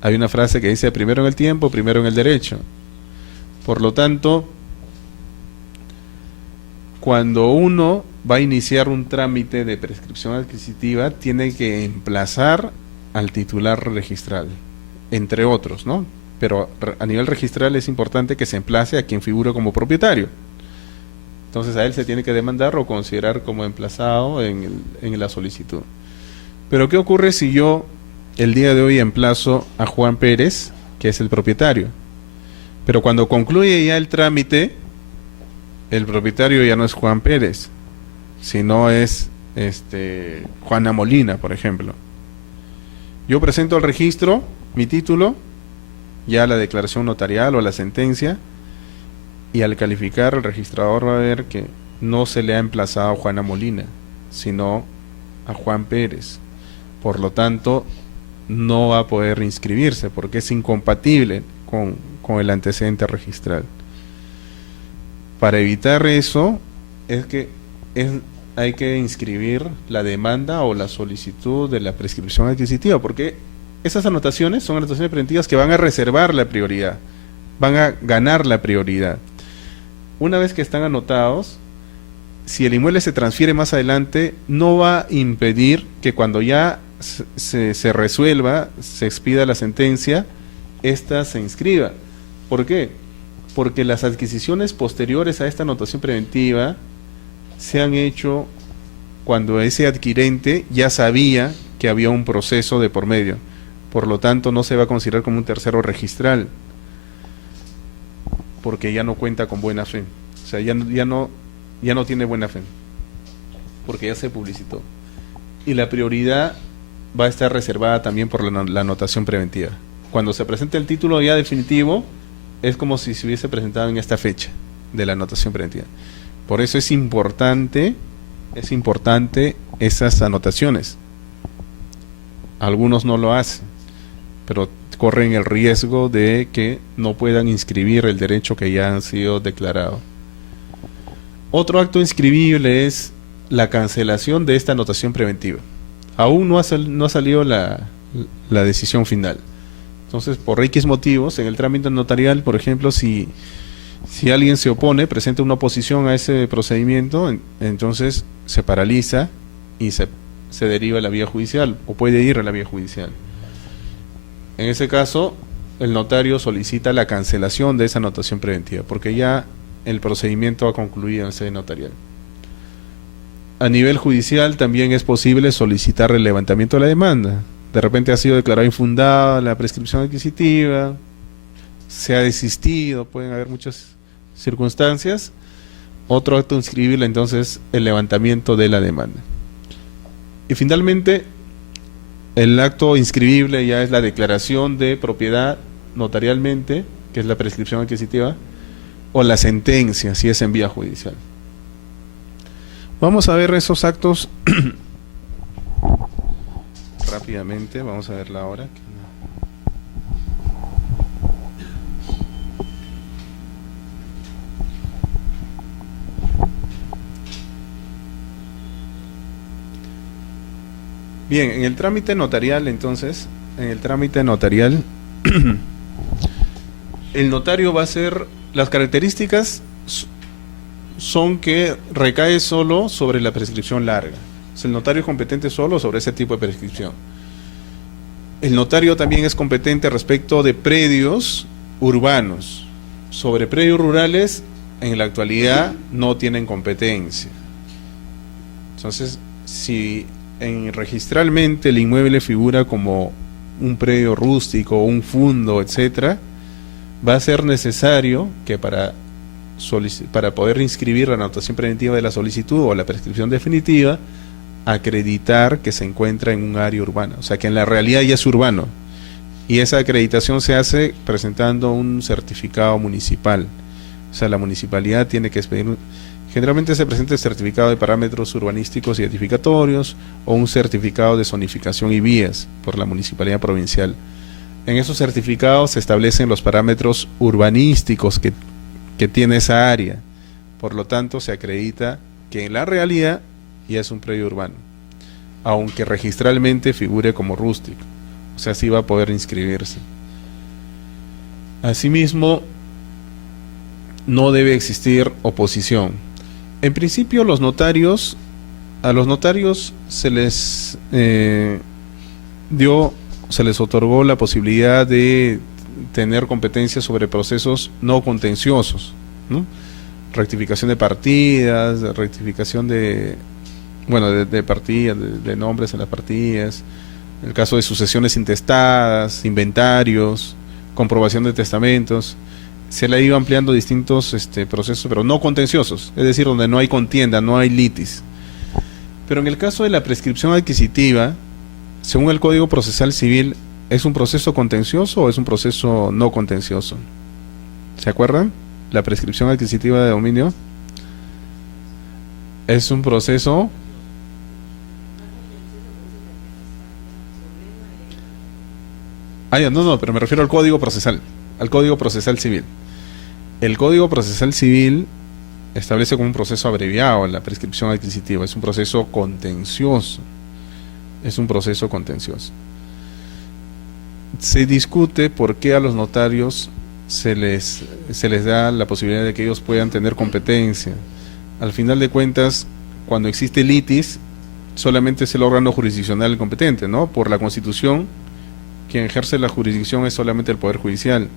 Hay una frase que dice: primero en el tiempo, primero en el derecho. Por lo tanto, cuando uno va a iniciar un trámite de prescripción adquisitiva, tiene que emplazar al titular registral, entre otros, ¿no? Pero a nivel registral es importante que se emplace a quien figura como propietario. Entonces a él se tiene que demandar o considerar como emplazado en la solicitud. Pero ¿qué ocurre si yo el día de hoy emplazo a Juan Pérez, que es el propietario? Pero cuando concluye ya el trámite, el propietario ya no es Juan Pérez, sino es Juana Molina, por ejemplo. Yo presento al registro mi título, ya la declaración notarial o la sentencia, y al calificar el registrador va a ver que no se le ha emplazado a Juana Molina, sino a Juan Pérez. Por lo tanto, no va a poder inscribirse porque es incompatible con el antecedente registral. Para evitar eso, hay que inscribir la demanda o la solicitud de la prescripción adquisitiva, porque esas anotaciones son anotaciones preventivas que van a reservar la prioridad. van a ganar la prioridad. Una vez que están anotados, si el inmueble se transfiere más adelante, no va a impedir que cuando ya se resuelva, se expida la sentencia, ésta se inscriba. ¿Por qué? Porque las adquisiciones posteriores a esta anotación preventiva se han hecho cuando ese adquirente ya sabía que había un proceso de por medio. Por lo tanto, no se va a considerar como un tercero registral, porque ya no cuenta con buena fe. O sea, ya no tiene buena fe, porque ya se publicitó. Y la prioridad va a estar reservada también por la anotación preventiva. Cuando se presente el título ya definitivo, es como si se hubiese presentado en esta fecha de la anotación preventiva. Por eso es importante esas anotaciones. Algunos no lo hacen, pero corren el riesgo de que no puedan inscribir el derecho que ya han sido declarado. Otro acto inscribible es la cancelación de esta anotación preventiva. Aún no ha salido la decisión final. Entonces, por X motivos, en el trámite notarial, por ejemplo, si alguien se opone, presenta una oposición a ese procedimiento, entonces se paraliza y se deriva a la vía judicial, o puede ir a la vía judicial. En ese caso, el notario solicita la cancelación de esa anotación preventiva, porque ya el procedimiento ha concluido en sede notarial. A nivel judicial también es posible solicitar el levantamiento de la demanda. De repente ha sido declarada infundada la prescripción adquisitiva, se ha desistido, pueden haber muchas circunstancias. Otro acto inscribible entonces el levantamiento de la demanda. Y finalmente, el acto inscribible ya es la declaración de propiedad notarialmente, que es la prescripción adquisitiva, o la sentencia, si es en vía judicial. Vamos a ver esos actos rápidamente, vamos a verla ahora. Bien, en el trámite notarial entonces, el notario va a hacer, las características son que recae solo sobre la prescripción larga. El notario es competente solo sobre ese tipo de prescripción. El notario también es competente respecto de predios urbanos. Sobre predios rurales, en la actualidad no tienen competencia. Entonces, si registralmente el inmueble figura como un predio rústico, un fundo, etcétera, va a ser necesario que para poder inscribir la anotación preventiva de la solicitud o la prescripción definitiva, acreditar que se encuentra en un área urbana, o sea que en la realidad ya es urbano, y esa acreditación se hace presentando un certificado municipal. O sea, la municipalidad tiene que expedir, generalmente se presenta el certificado de parámetros urbanísticos y edificatorios o un certificado de zonificación y vías por la municipalidad provincial. En esos certificados se establecen los parámetros urbanísticos que tiene esa área. Por lo tanto, se acredita que en la realidad ya es un predio urbano, aunque registralmente figure como rústico. O sea, sí va a poder inscribirse. Asimismo, no debe existir oposición. En principio, a los notarios se les otorgó la posibilidad de tener competencia sobre procesos no contenciosos, ¿no? Rectificación de partidas, rectificación de partidas, de nombres en las partidas, en el caso de sucesiones intestadas, inventarios, comprobación de testamentos. Se le ha ido ampliando distintos procesos, pero no contenciosos, es decir, donde no hay contienda, no hay litis. Pero en el caso de la prescripción adquisitiva, según el Código Procesal Civil, ¿es un proceso contencioso o es un proceso no contencioso? ¿Se acuerdan? La prescripción adquisitiva de dominio es un proceso pero me refiero al Código Procesal, al Código Procesal Civil. El Código Procesal Civil establece como un proceso abreviado la prescripción adquisitiva, es un proceso contencioso. Se discute por qué a los notarios se les da la posibilidad de que ellos puedan tener competencia. Al final de cuentas, cuando existe litis, solamente es el órgano jurisdiccional el competente, ¿no? Por la Constitución, quien ejerce la jurisdicción es solamente el Poder Judicial,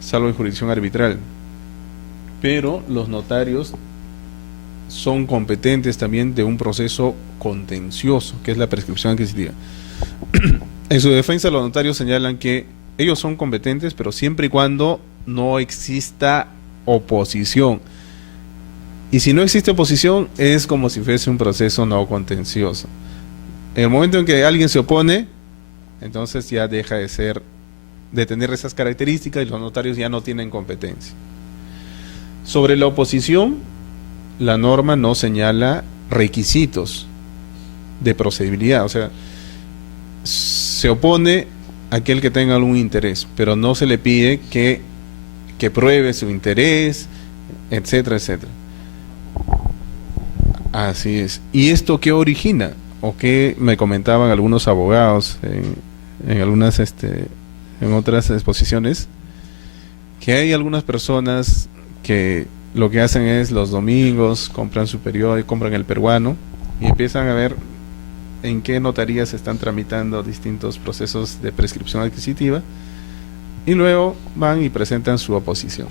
salvo en jurisdicción arbitral. Pero los notarios son competentes también de un proceso contencioso, que es la prescripción adquisitiva. En su defensa, los notarios señalan que ellos son competentes, pero siempre y cuando no exista oposición. Y si no existe oposición, es como si fuese un proceso no contencioso. En el momento en que alguien se opone, entonces ya deja de tener esas características y los notarios ya no tienen competencia. Sobre la oposición, la norma no señala requisitos de procedibilidad, o sea, se opone aquel que tenga algún interés, pero no se le pide que pruebe su interés, etcétera, etcétera. Así es. ¿Y esto qué origina? O qué me comentaban algunos abogados en algunas en otras exposiciones, que hay algunas personas que lo que hacen es los domingos compran su periódico, compran el peruano y empiezan a ver en qué notarías se están tramitando distintos procesos de prescripción adquisitiva y luego van y presentan su oposición.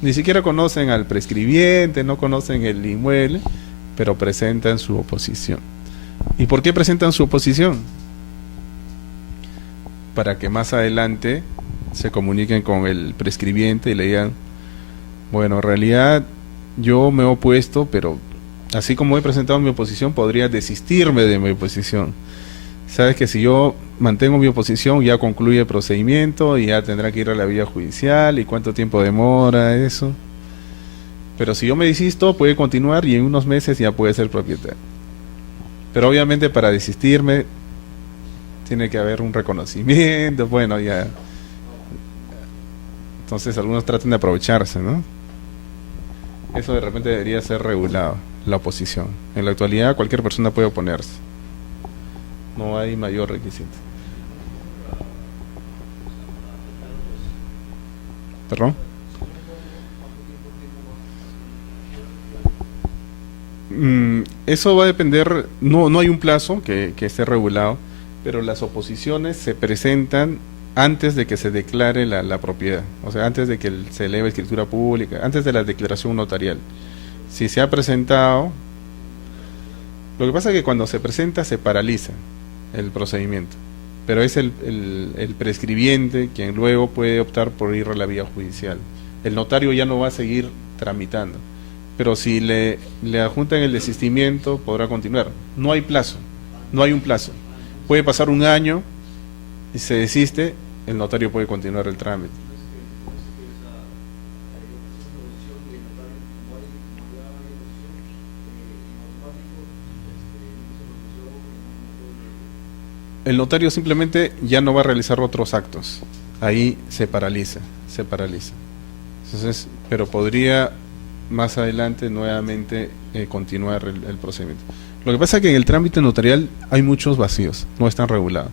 Ni siquiera conocen al prescribiente, no conocen el inmueble, pero presentan su oposición. ¿Y por qué presentan su oposición? Para que más adelante se comuniquen con el prescribiente y le digan, bueno, en realidad yo me he opuesto, pero así como he presentado mi oposición, podría desistirme de mi oposición. Sabes que si yo mantengo mi oposición, ya concluye el procedimiento y ya tendrá que ir a la vía judicial, y cuánto tiempo demora eso. Pero si yo me desisto, puede continuar y en unos meses ya puede ser propietario. Pero obviamente para desistirme tiene que haber un reconocimiento, bueno, ya. Entonces algunos tratan de aprovecharse, ¿no? Eso de repente debería ser regulado, la oposición. En la actualidad cualquier persona puede oponerse. No hay mayor requisito. ¿Perdón? Eso va a depender, no hay un plazo que esté regulado, pero las oposiciones se presentan antes de que se declare la propiedad, o sea, antes de que se eleve escritura pública, antes de la declaración notarial. Si se ha presentado, lo que pasa es que cuando se presenta se paraliza el procedimiento, pero es el prescribiente quien luego puede optar por ir a la vía judicial. El notario ya no va a seguir tramitando, pero si le adjuntan el desistimiento podrá continuar. No hay plazo, no hay un plazo. Puede pasar un año y se desiste, el notario puede continuar el trámite. El notario simplemente ya no va a realizar otros actos. Ahí se paraliza. Entonces, pero podría más adelante nuevamente continuar el procedimiento. Lo que pasa es que en el trámite notarial hay muchos vacíos, no están regulados.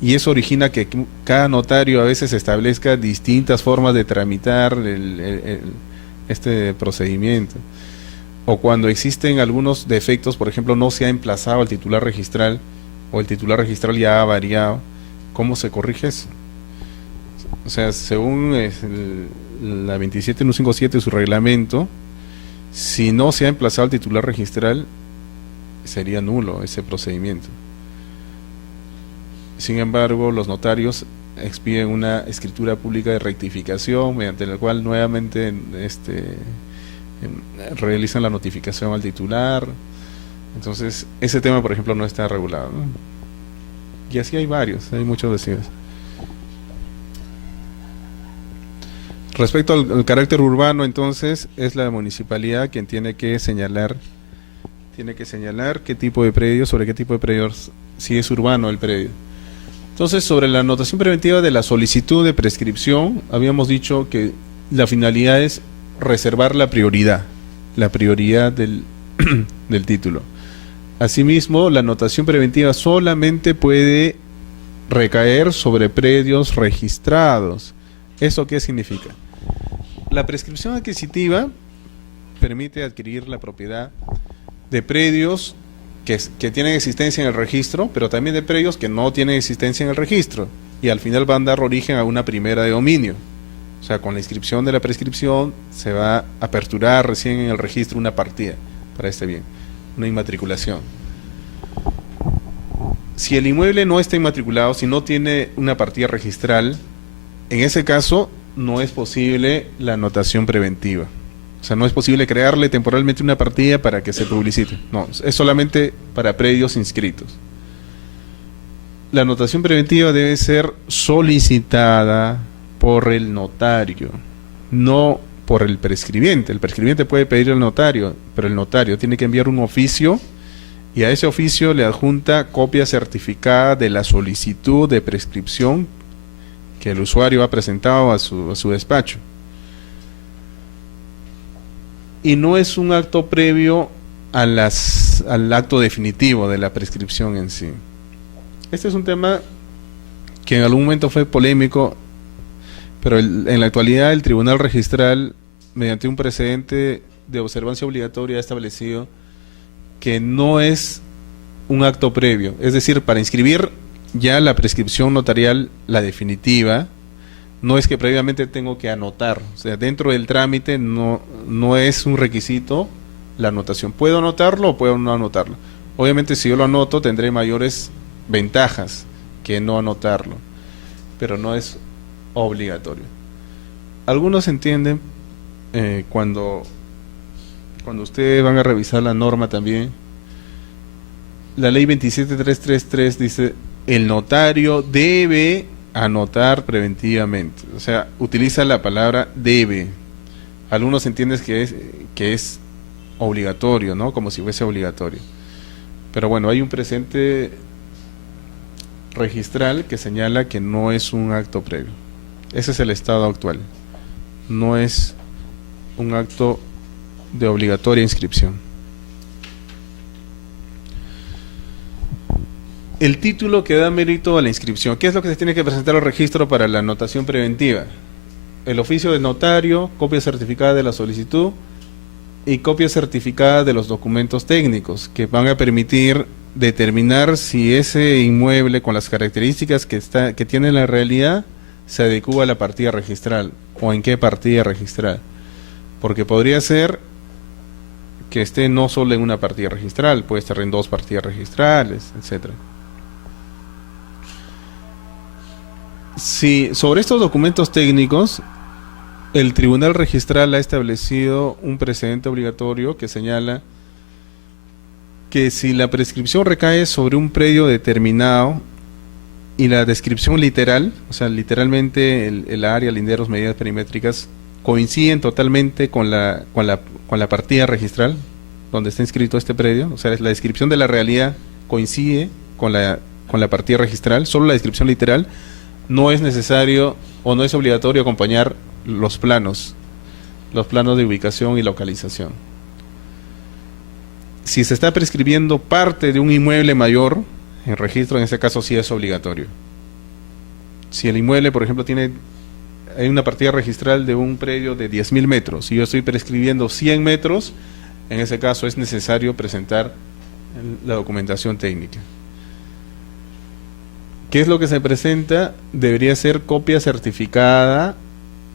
Y eso origina que cada notario a veces establezca distintas formas de tramitar este procedimiento. O cuando existen algunos defectos, por ejemplo, no se ha emplazado al titular registral, o el titular registral ya ha variado, ¿cómo se corrige eso? O sea, según la 27157 de su reglamento, si no se ha emplazado al titular registral, sería nulo ese procedimiento. Sin embargo, los notarios expiden una escritura pública de rectificación mediante la cual nuevamente realizan la notificación al titular. Entonces, ese tema, por ejemplo, no está regulado, ¿no? Y así hay varios, hay muchos vecinos. Respecto al carácter urbano, entonces, es la municipalidad quien tiene que señalar qué tipo de predio, sobre qué tipo de predios, si es urbano el predio. Entonces, sobre la anotación preventiva de la solicitud de prescripción, habíamos dicho que la finalidad es reservar la prioridad del título. Asimismo, la anotación preventiva solamente puede recaer sobre predios registrados. ¿Eso qué significa? La prescripción adquisitiva permite adquirir la propiedad de predios que tienen existencia en el registro, pero también de predios que no tienen existencia en el registro, y al final van a dar origen a una primera de dominio. O sea, con la inscripción de la prescripción se va a aperturar recién en el registro una partida para este bien, una inmatriculación. Si el inmueble no está inmatriculado, si no tiene una partida registral, en ese caso no es posible la anotación preventiva. O sea, no es posible crearle temporalmente una partida para que se publicite. No, es solamente para predios inscritos. La anotación preventiva debe ser solicitada por el notario, no por el prescribiente. El prescribiente puede pedir al notario, pero el notario tiene que enviar un oficio y a ese oficio le adjunta copia certificada de la solicitud de prescripción que el usuario ha presentado a su despacho. Y no es un acto previo al acto definitivo de la prescripción en sí. Este es un tema que en algún momento fue polémico, pero en la actualidad el Tribunal Registral, mediante un precedente de observancia obligatoria, ha establecido que no es un acto previo. Es decir, para inscribir ya la prescripción notarial, la definitiva, no es que previamente tengo que anotar. O sea, dentro del trámite no es un requisito la anotación. ¿Puedo anotarlo o puedo no anotarlo? Obviamente, si yo lo anoto, tendré mayores ventajas que no anotarlo, pero no es obligatorio. Algunos entienden cuando ustedes van a revisar la norma también, la ley 27333 dice: el notario debe anotar preventivamente. O sea, utiliza la palabra debe. Algunos entienden que es obligatorio, ¿no? Como si fuese obligatorio. Pero bueno, hay un precedente registral que señala que no es un acto previo. Ese es el estado actual. No es un acto de obligatoria inscripción. El título que da mérito a la inscripción. ¿Qué es lo que se tiene que presentar al registro para la anotación preventiva? El oficio del notario, copia certificada de la solicitud y copia certificada de los documentos técnicos que van a permitir determinar si ese inmueble con las características que tiene en la realidad se adecúa a la partida registral o en qué partida registral. Porque podría ser que esté no solo en una partida registral, puede estar en dos partidas registrales, etcétera. Sí, sobre estos documentos técnicos, el Tribunal Registral ha establecido un precedente obligatorio que señala que si la prescripción recae sobre un predio determinado y la descripción literal, o sea, literalmente el área, linderos, medidas perimétricas, coinciden totalmente con la partida registral donde está inscrito este predio, o sea, la descripción de la realidad coincide con la partida registral, solo la descripción literal, no es necesario o no es obligatorio acompañar los planos de ubicación y localización. Si se está prescribiendo parte de un inmueble mayor, en registro en ese caso sí es obligatorio. Si el inmueble, por ejemplo, hay una partida registral de un predio de 10.000 metros y yo estoy prescribiendo 100 metros, en ese caso es necesario presentar la documentación técnica. ¿Qué es lo que se presenta? Debería ser copia certificada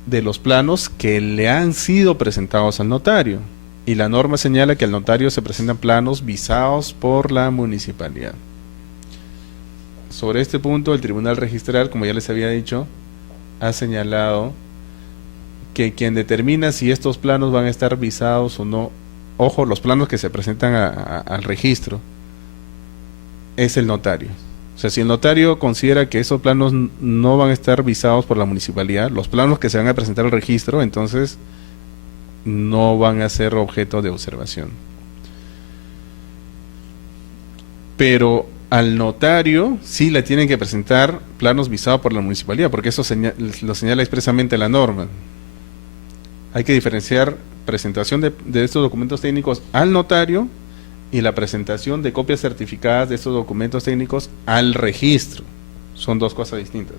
de los planos que le han sido presentados al notario. Y la norma señala que al notario se presentan planos visados por la municipalidad. Sobre este punto, el Tribunal Registral, como ya les había dicho, ha señalado que quien determina si estos planos van a estar visados o no, ojo, los planos que se presentan al registro, es el notario. O sea, si el notario considera que esos planos no van a estar visados por la municipalidad, los planos que se van a presentar al registro, entonces no van a ser objeto de observación. Pero al notario sí le tienen que presentar planos visados por la municipalidad, porque eso lo señala expresamente la norma. Hay que diferenciar presentación de estos documentos técnicos al notario y la presentación de copias certificadas de estos documentos técnicos al registro. Son dos cosas distintas.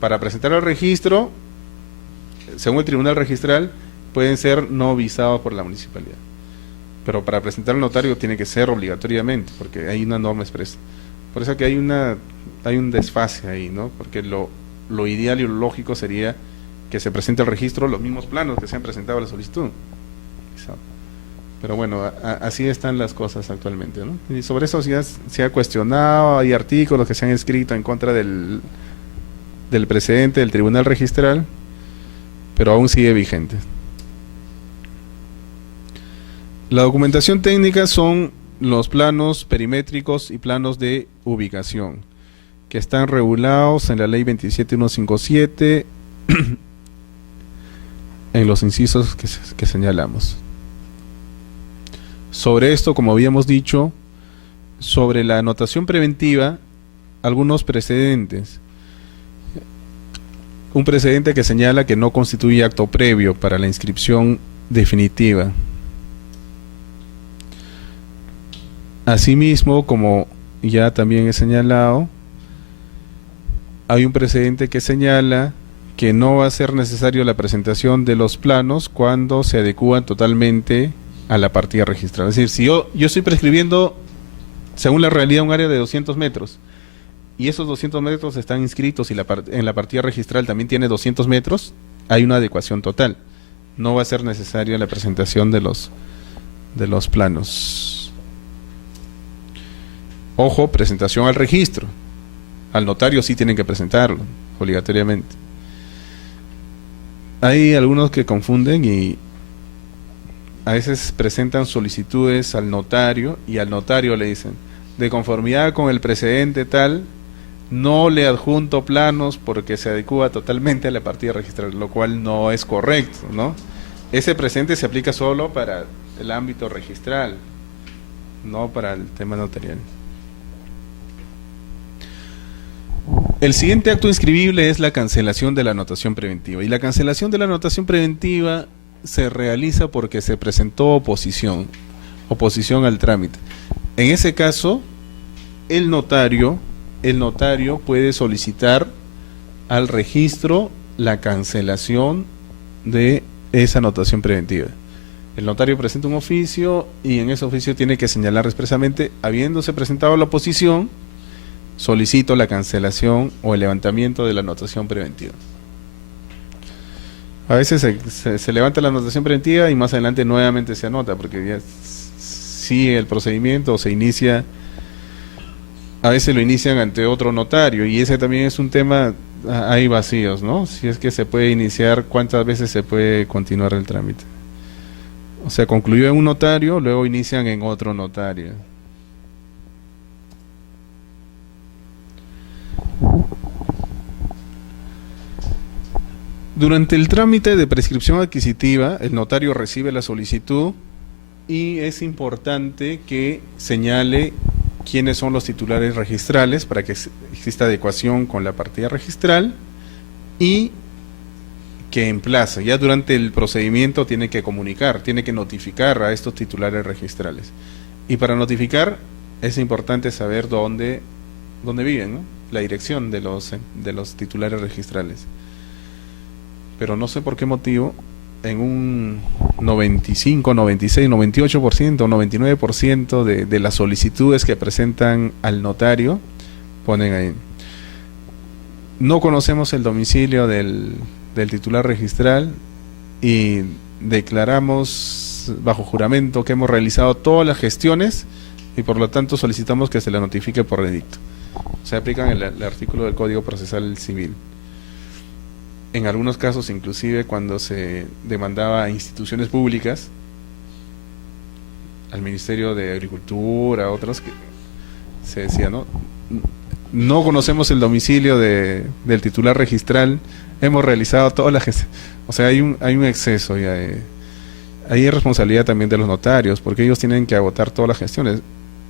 Para presentar al registro según el tribunal registral, pueden ser no visados por la municipalidad. Pero para presentar al notario tiene que ser obligatoriamente, porque hay una norma expresa. Por eso que hay un desfase ahí, ¿no? Porque lo ideal y lo lógico sería que se presente al registro los mismos planos que se han presentado a la solicitud. Pero bueno, así están las cosas actualmente, ¿no? Y sobre eso se ha cuestionado, hay artículos que se han escrito en contra del precedente del tribunal registral, pero aún sigue vigente. La documentación técnica son los planos perimétricos y planos de ubicación, que están regulados en la ley 27157 en los incisos que señalamos. Sobre esto, como habíamos dicho, sobre la anotación preventiva, algunos precedentes. Un precedente que señala que no constituye acto previo para la inscripción definitiva. Asimismo, como ya también he señalado, hay un precedente que señala que no va a ser necesario la presentación de los planos cuando se adecúan totalmente a la partida registral. Es decir, si yo estoy prescribiendo, según la realidad, un área de 200 metros, y esos 200 metros están inscritos y en la partida registral también tiene 200 metros, hay una adecuación total. No va a ser necesaria la presentación de los planos. Ojo, presentación al registro. Al notario sí tienen que presentarlo, obligatoriamente. Hay algunos que confunden y a veces presentan solicitudes al notario y al notario le dicen, de conformidad con el precedente tal, no le adjunto planos porque se adecúa totalmente a la partida registral, lo cual no es correcto, ¿no? Ese precedente se aplica solo para el ámbito registral, no para el tema notarial. El siguiente acto inscribible es la cancelación de la anotación preventiva. Y la cancelación de la anotación preventiva se realiza porque se presentó oposición al trámite. En ese caso, el notario puede solicitar al registro la cancelación de esa anotación preventiva. El notario presenta un oficio y en ese oficio tiene que señalar expresamente, habiéndose presentado la oposición, solicito la cancelación o el levantamiento de la anotación preventiva. A veces se levanta la anotación preventiva y más adelante nuevamente se anota, porque ya sigue el procedimiento o se inicia, a veces lo inician ante otro notario, y ese también es un tema, hay vacíos, ¿no? Si es que se puede iniciar, ¿cuántas veces se puede continuar el trámite? O sea, concluyó en un notario, luego inician en otro notario. Durante el trámite de prescripción adquisitiva, el notario recibe la solicitud y es importante que señale quiénes son los titulares registrales para que exista adecuación con la partida registral y que emplaza. Ya durante el procedimiento tiene que comunicar, tiene que notificar a estos titulares registrales. Y para notificar es importante saber dónde viven, ¿no? La dirección de los titulares registrales. Pero no sé por qué motivo, en un 95, 96, 98%, 99% de las solicitudes que presentan al notario, ponen ahí, no conocemos el domicilio del titular registral y declaramos bajo juramento que hemos realizado todas las gestiones y por lo tanto solicitamos que se le notifique por edicto. Se aplican el artículo del Código Procesal Civil. En algunos casos, inclusive cuando se demandaba a instituciones públicas, al Ministerio de Agricultura, a otros, que se decía, no conocemos el domicilio del titular registral, hemos realizado todas las gestiones. O sea, hay un exceso ya. Hay responsabilidad también de los notarios, porque ellos tienen que agotar todas las gestiones.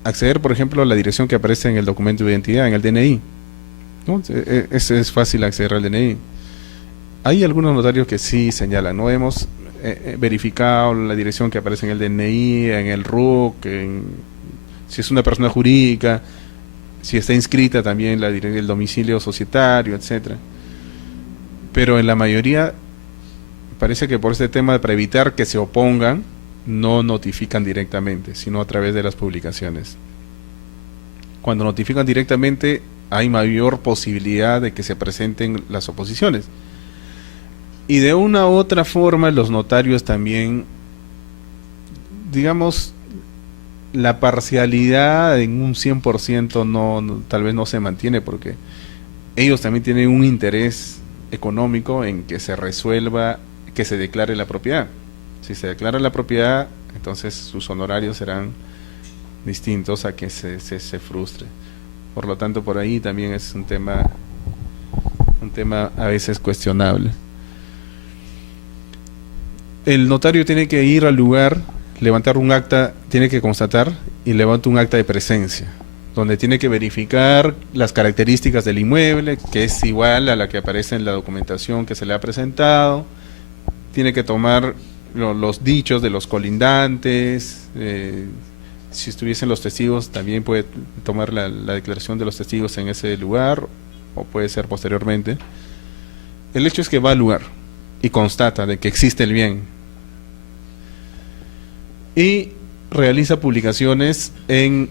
Acceder, por ejemplo, a la dirección que aparece en el documento de identidad, en el DNI, ¿no? Es fácil acceder al DNI. Hay algunos notarios que sí señalan, no hemos verificado la dirección que aparece en el DNI, en el RUC, si es una persona jurídica, si está inscrita también el domicilio societario, etcétera. Pero en la mayoría parece que por este tema, para evitar que se opongan, no notifican directamente, sino a través de las publicaciones. Cuando notifican directamente, hay mayor posibilidad de que se presenten las oposiciones. Y de una u otra forma, los notarios también, digamos, la parcialidad en un 100% tal vez no se mantiene, porque ellos también tienen un interés económico en que se resuelva, que se declare la propiedad. Si se declara la propiedad, entonces sus honorarios serán distintos a que se frustre. Por lo tanto, por ahí también es un tema a veces cuestionable. El notario tiene que ir al lugar, levantar un acta, tiene que constatar y levanta un acta de presencia, donde tiene que verificar las características del inmueble, que es igual a la que aparece en la documentación que se le ha presentado. Tiene que tomar los dichos de los colindantes, si estuviesen los testigos también puede tomar la declaración de los testigos en ese lugar, o puede ser posteriormente. El hecho es que va al lugar y constata de que existe el bien, y realiza publicaciones en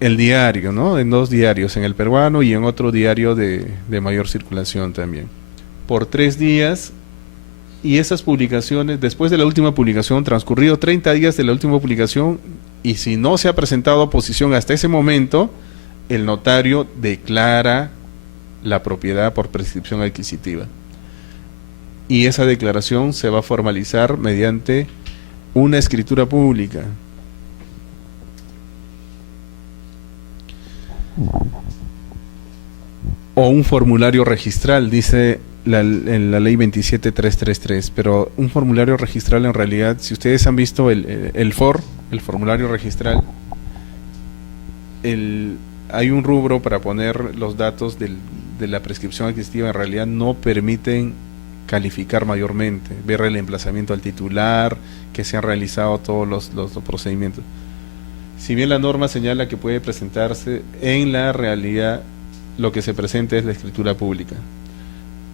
el diario, ¿no? En 2 diarios, en El Peruano y en otro diario de mayor circulación también, por 3 días. Y esas publicaciones, después de la última publicación, transcurrido 30 días de la última publicación, y si no se ha presentado oposición hasta ese momento, el notario declara la propiedad por prescripción adquisitiva. Y esa declaración se va a formalizar mediante una escritura pública. O un formulario registral, dice en la ley 27333, pero un formulario registral en realidad, si ustedes han visto el formulario registral, hay un rubro para poner los datos de la prescripción adquisitiva, en realidad no permiten calificar mayormente, ver el emplazamiento al titular, que se han realizado todos los procedimientos. Si bien la norma señala que puede presentarse, en la realidad lo que se presenta es la escritura pública.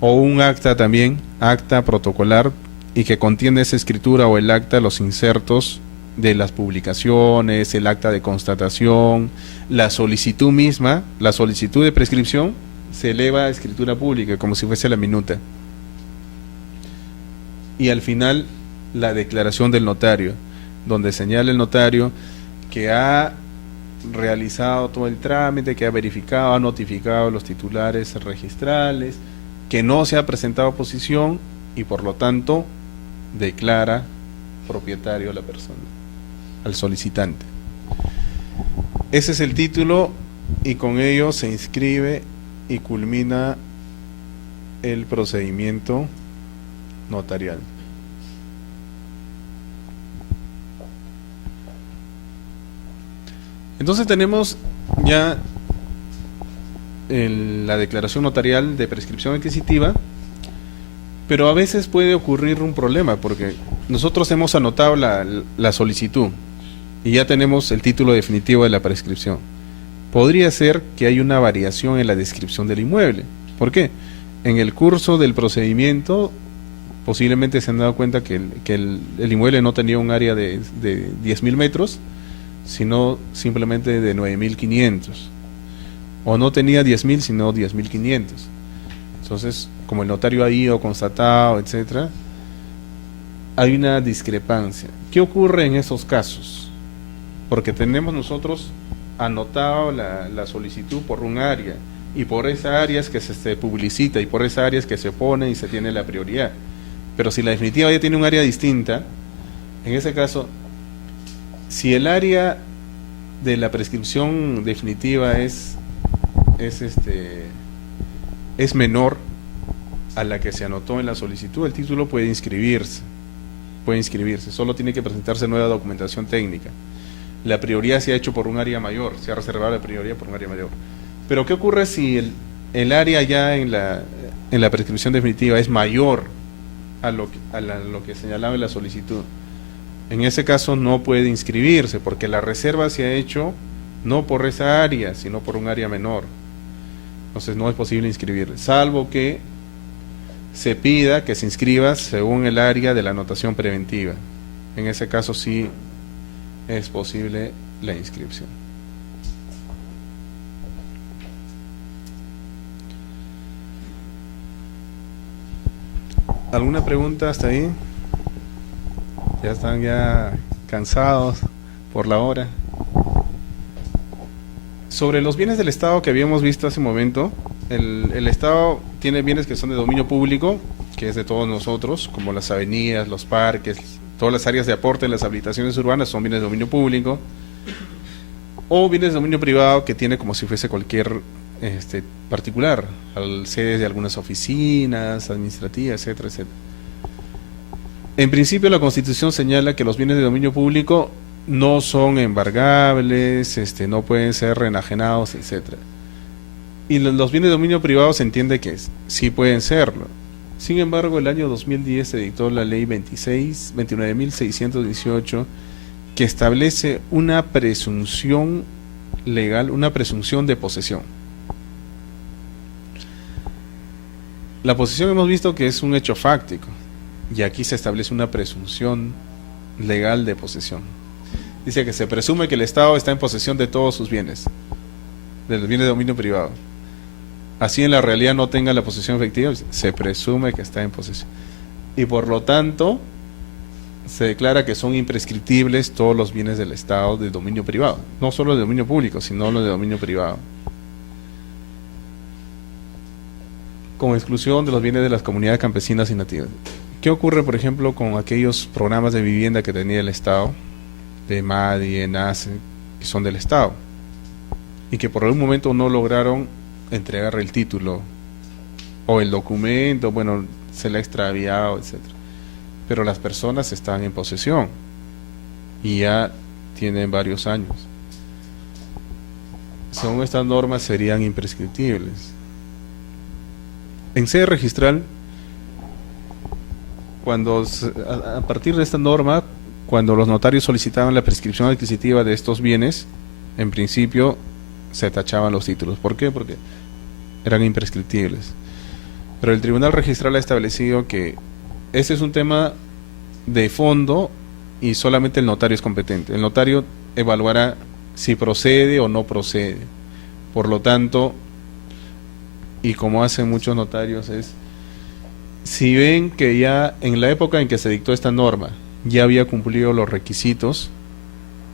O un acta también, acta protocolar, y que contiene esa escritura o el acta, los insertos de las publicaciones, el acta de constatación, la solicitud misma, la solicitud de prescripción, se eleva a escritura pública como si fuese la minuta. Y al final, la declaración del notario, donde señala el notario que ha realizado todo el trámite, que ha verificado, ha notificado a los titulares registrales, que no se ha presentado oposición y por lo tanto declara propietario a la persona, al solicitante. Ese es el título, y con ello se inscribe y culmina el procedimiento notarial. Entonces tenemos ya la declaración notarial de prescripción adquisitiva, pero a veces puede ocurrir un problema, porque nosotros hemos anotado la solicitud y ya tenemos el título definitivo de la prescripción. Podría ser que hay una variación en la descripción del inmueble. ¿Por qué? En el curso del procedimiento posiblemente se han dado cuenta que el inmueble no tenía un área de 10.000 metros, sino simplemente de 9.500, o no tenía 10.000 sino 10.500. Entonces, como el notario ha ido, constatado, etcétera, hay una discrepancia. ¿Qué ocurre en esos casos? Porque tenemos nosotros anotado la solicitud por un área, y por esa área es que se publicita, y por esa área es que se pone y se tiene la prioridad. Pero si la definitiva ya tiene un área distinta, en ese caso, si el área de la prescripción definitiva es menor a la que se anotó en la solicitud, el título puede inscribirse, solo tiene que presentarse nueva documentación técnica. La prioridad se ha hecho por un área mayor, se ha reservado la prioridad por un área mayor. Pero ¿qué ocurre si el área ya en la prescripción definitiva es mayor a lo que señalaba en la solicitud? En ese caso no puede inscribirse, porque la reserva se ha hecho no por esa área, sino por un área menor. Entonces no es posible inscribirle, salvo que se pida que se inscriba según el área de la anotación preventiva. En ese caso sí es posible la inscripción. ¿Alguna pregunta hasta ahí? ¿Ya están cansados por la hora? Sobre los bienes del Estado que habíamos visto hace un momento, el Estado tiene bienes que son de dominio público, que es de todos nosotros, como las avenidas, los parques, todas las áreas de aporte en las habilitaciones urbanas son bienes de dominio público, o bienes de dominio privado que tiene como si fuese cualquier particular, sedes de algunas oficinas administrativas, etcétera, etcétera. En principio la Constitución señala que los bienes de dominio público no son embargables, no pueden ser reenajenados, etcétera. Y los bienes de dominio privado se entiende que sí pueden serlo. Sin embargo, el año 2010 se dictó la ley 29.618 que establece una presunción legal, una presunción de posesión. La posesión hemos visto que es un hecho fáctico y aquí se establece una presunción legal de posesión. Dice que se presume que el Estado está en posesión de todos sus bienes, de los bienes de dominio privado. Así en la realidad no tenga la posesión efectiva, se presume que está en posesión. Y por lo tanto, se declara que son imprescriptibles todos los bienes del Estado de dominio privado. No solo de dominio público, sino los de dominio privado. Con exclusión de los bienes de las comunidades campesinas y nativas. ¿Qué ocurre, por ejemplo, con aquellos programas de vivienda que tenía el Estado, de MADI, ENACE, que son del Estado, y que por algún momento no lograron entregar el título o el documento, bueno, se le ha extraviado, etcétera? Pero las personas están en posesión y ya tienen varios años. Según estas normas serían imprescriptibles. En sede registral, a partir de esta norma, cuando los notarios solicitaban la prescripción adquisitiva de estos bienes, en principio se tachaban los títulos. ¿Por qué? Porque eran imprescriptibles. Pero el Tribunal Registral ha establecido que ese es un tema de fondo y solamente el notario es competente. El notario evaluará si procede o no procede. Por lo tanto, y como hacen muchos notarios, si ven que ya en la época en que se dictó esta norma ya había cumplido los requisitos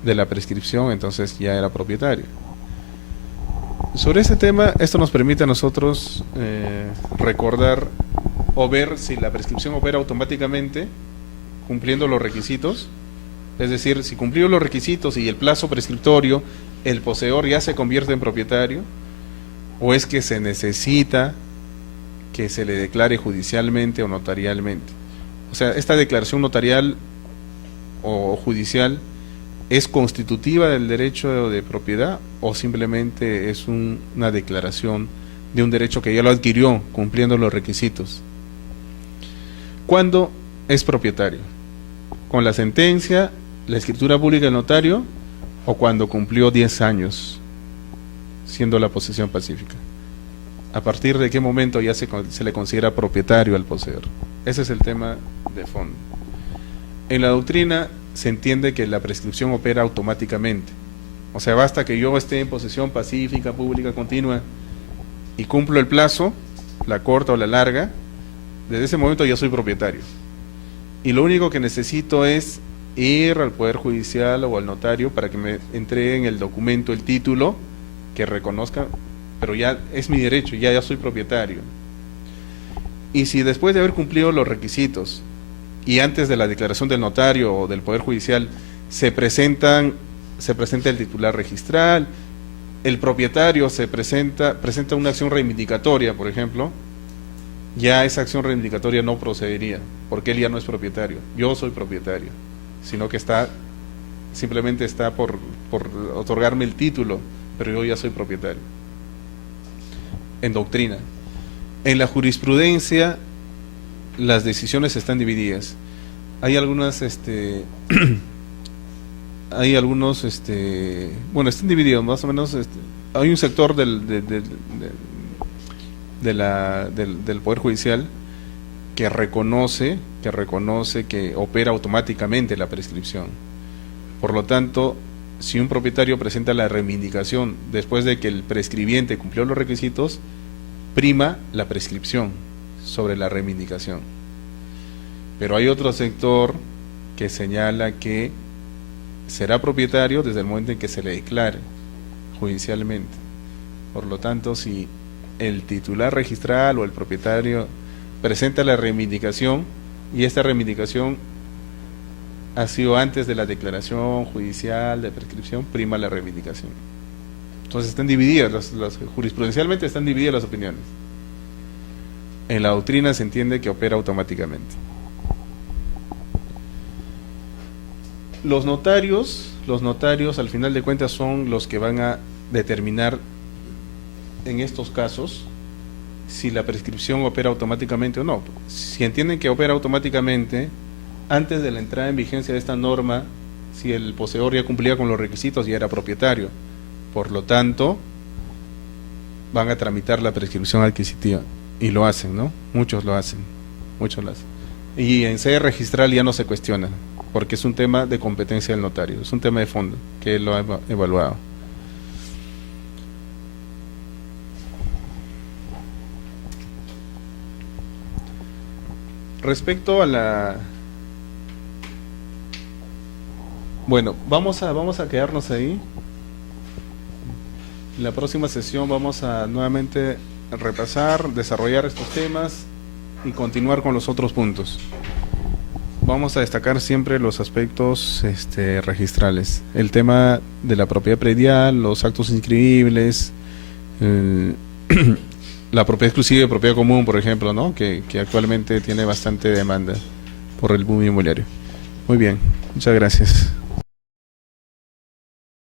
de la prescripción, entonces ya era propietario. Sobre ese tema, esto nos permite a nosotros recordar o ver si la prescripción opera automáticamente cumpliendo los requisitos, es decir, si cumplió los requisitos y el plazo prescriptorio, el poseedor ya se convierte en propietario, o es que se necesita que se le declare judicialmente o notarialmente. O sea, esta declaración notarial o judicial ¿es constitutiva del derecho de propiedad o simplemente es una declaración de un derecho que ya lo adquirió cumpliendo los requisitos? ¿Cuándo es propietario? ¿Con la sentencia, la escritura pública del notario o cuando cumplió 10 años siendo la posesión pacífica? ¿A partir de qué momento ya se le considera propietario al poseedor? Ese es el tema de fondo. En la doctrina se entiende que la prescripción opera automáticamente. O sea, basta que yo esté en posesión pacífica, pública, continua y cumplo el plazo, la corta o la larga, desde ese momento ya soy propietario. Y lo único que necesito es ir al Poder Judicial o al notario para que me entreguen el documento, el título, que reconozca, pero ya es mi derecho, ya soy propietario. Y si después de haber cumplido los requisitos y antes de la declaración del notario o del Poder Judicial se presenta el titular registral, el propietario presenta una acción reivindicatoria, por ejemplo, ya esa acción reivindicatoria no procedería, porque él ya no es propietario, yo soy propietario, sino que simplemente está por otorgarme el título, pero yo ya soy propietario. En doctrina. En la jurisprudencia las decisiones están divididas. Hay algunos están divididos más o menos. Hay un sector del Poder Judicial que reconoce que opera automáticamente la prescripción. Por lo tanto, si un propietario presenta la reivindicación después de que el prescribiente cumplió los requisitos, prima la prescripción sobre la reivindicación. Pero hay otro sector que señala que será propietario desde el momento en que se le declare judicialmente. Por lo tanto, si el titular registral o el propietario presenta la reivindicación y esta reivindicación ha sido antes de la declaración judicial de prescripción, prima la reivindicación. Entonces están divididas, jurisprudencialmente están divididas las opiniones. En la doctrina se entiende que opera automáticamente. Los notarios al final de cuentas son los que van a determinar en estos casos si la prescripción opera automáticamente o no. Si entienden que opera automáticamente, antes de la entrada en vigencia de esta norma, si el poseedor ya cumplía con los requisitos, ya era propietario. Por lo tanto, van a tramitar la prescripción adquisitiva. Y lo hacen, ¿no? Muchos lo hacen. Y en sede registral ya no se cuestiona, porque es un tema de competencia del notario, es un tema de fondo, que él lo ha evaluado. Respecto a la... Bueno, vamos a quedarnos ahí. En la próxima sesión vamos a nuevamente repasar, desarrollar estos temas y continuar con los otros puntos. Vamos a destacar siempre los aspectos registrales. El tema de la propiedad predial, los actos inscribibles, la propiedad exclusiva y propiedad común, por ejemplo, ¿no? Que actualmente tiene bastante demanda por el boom inmobiliario. Muy bien, muchas gracias.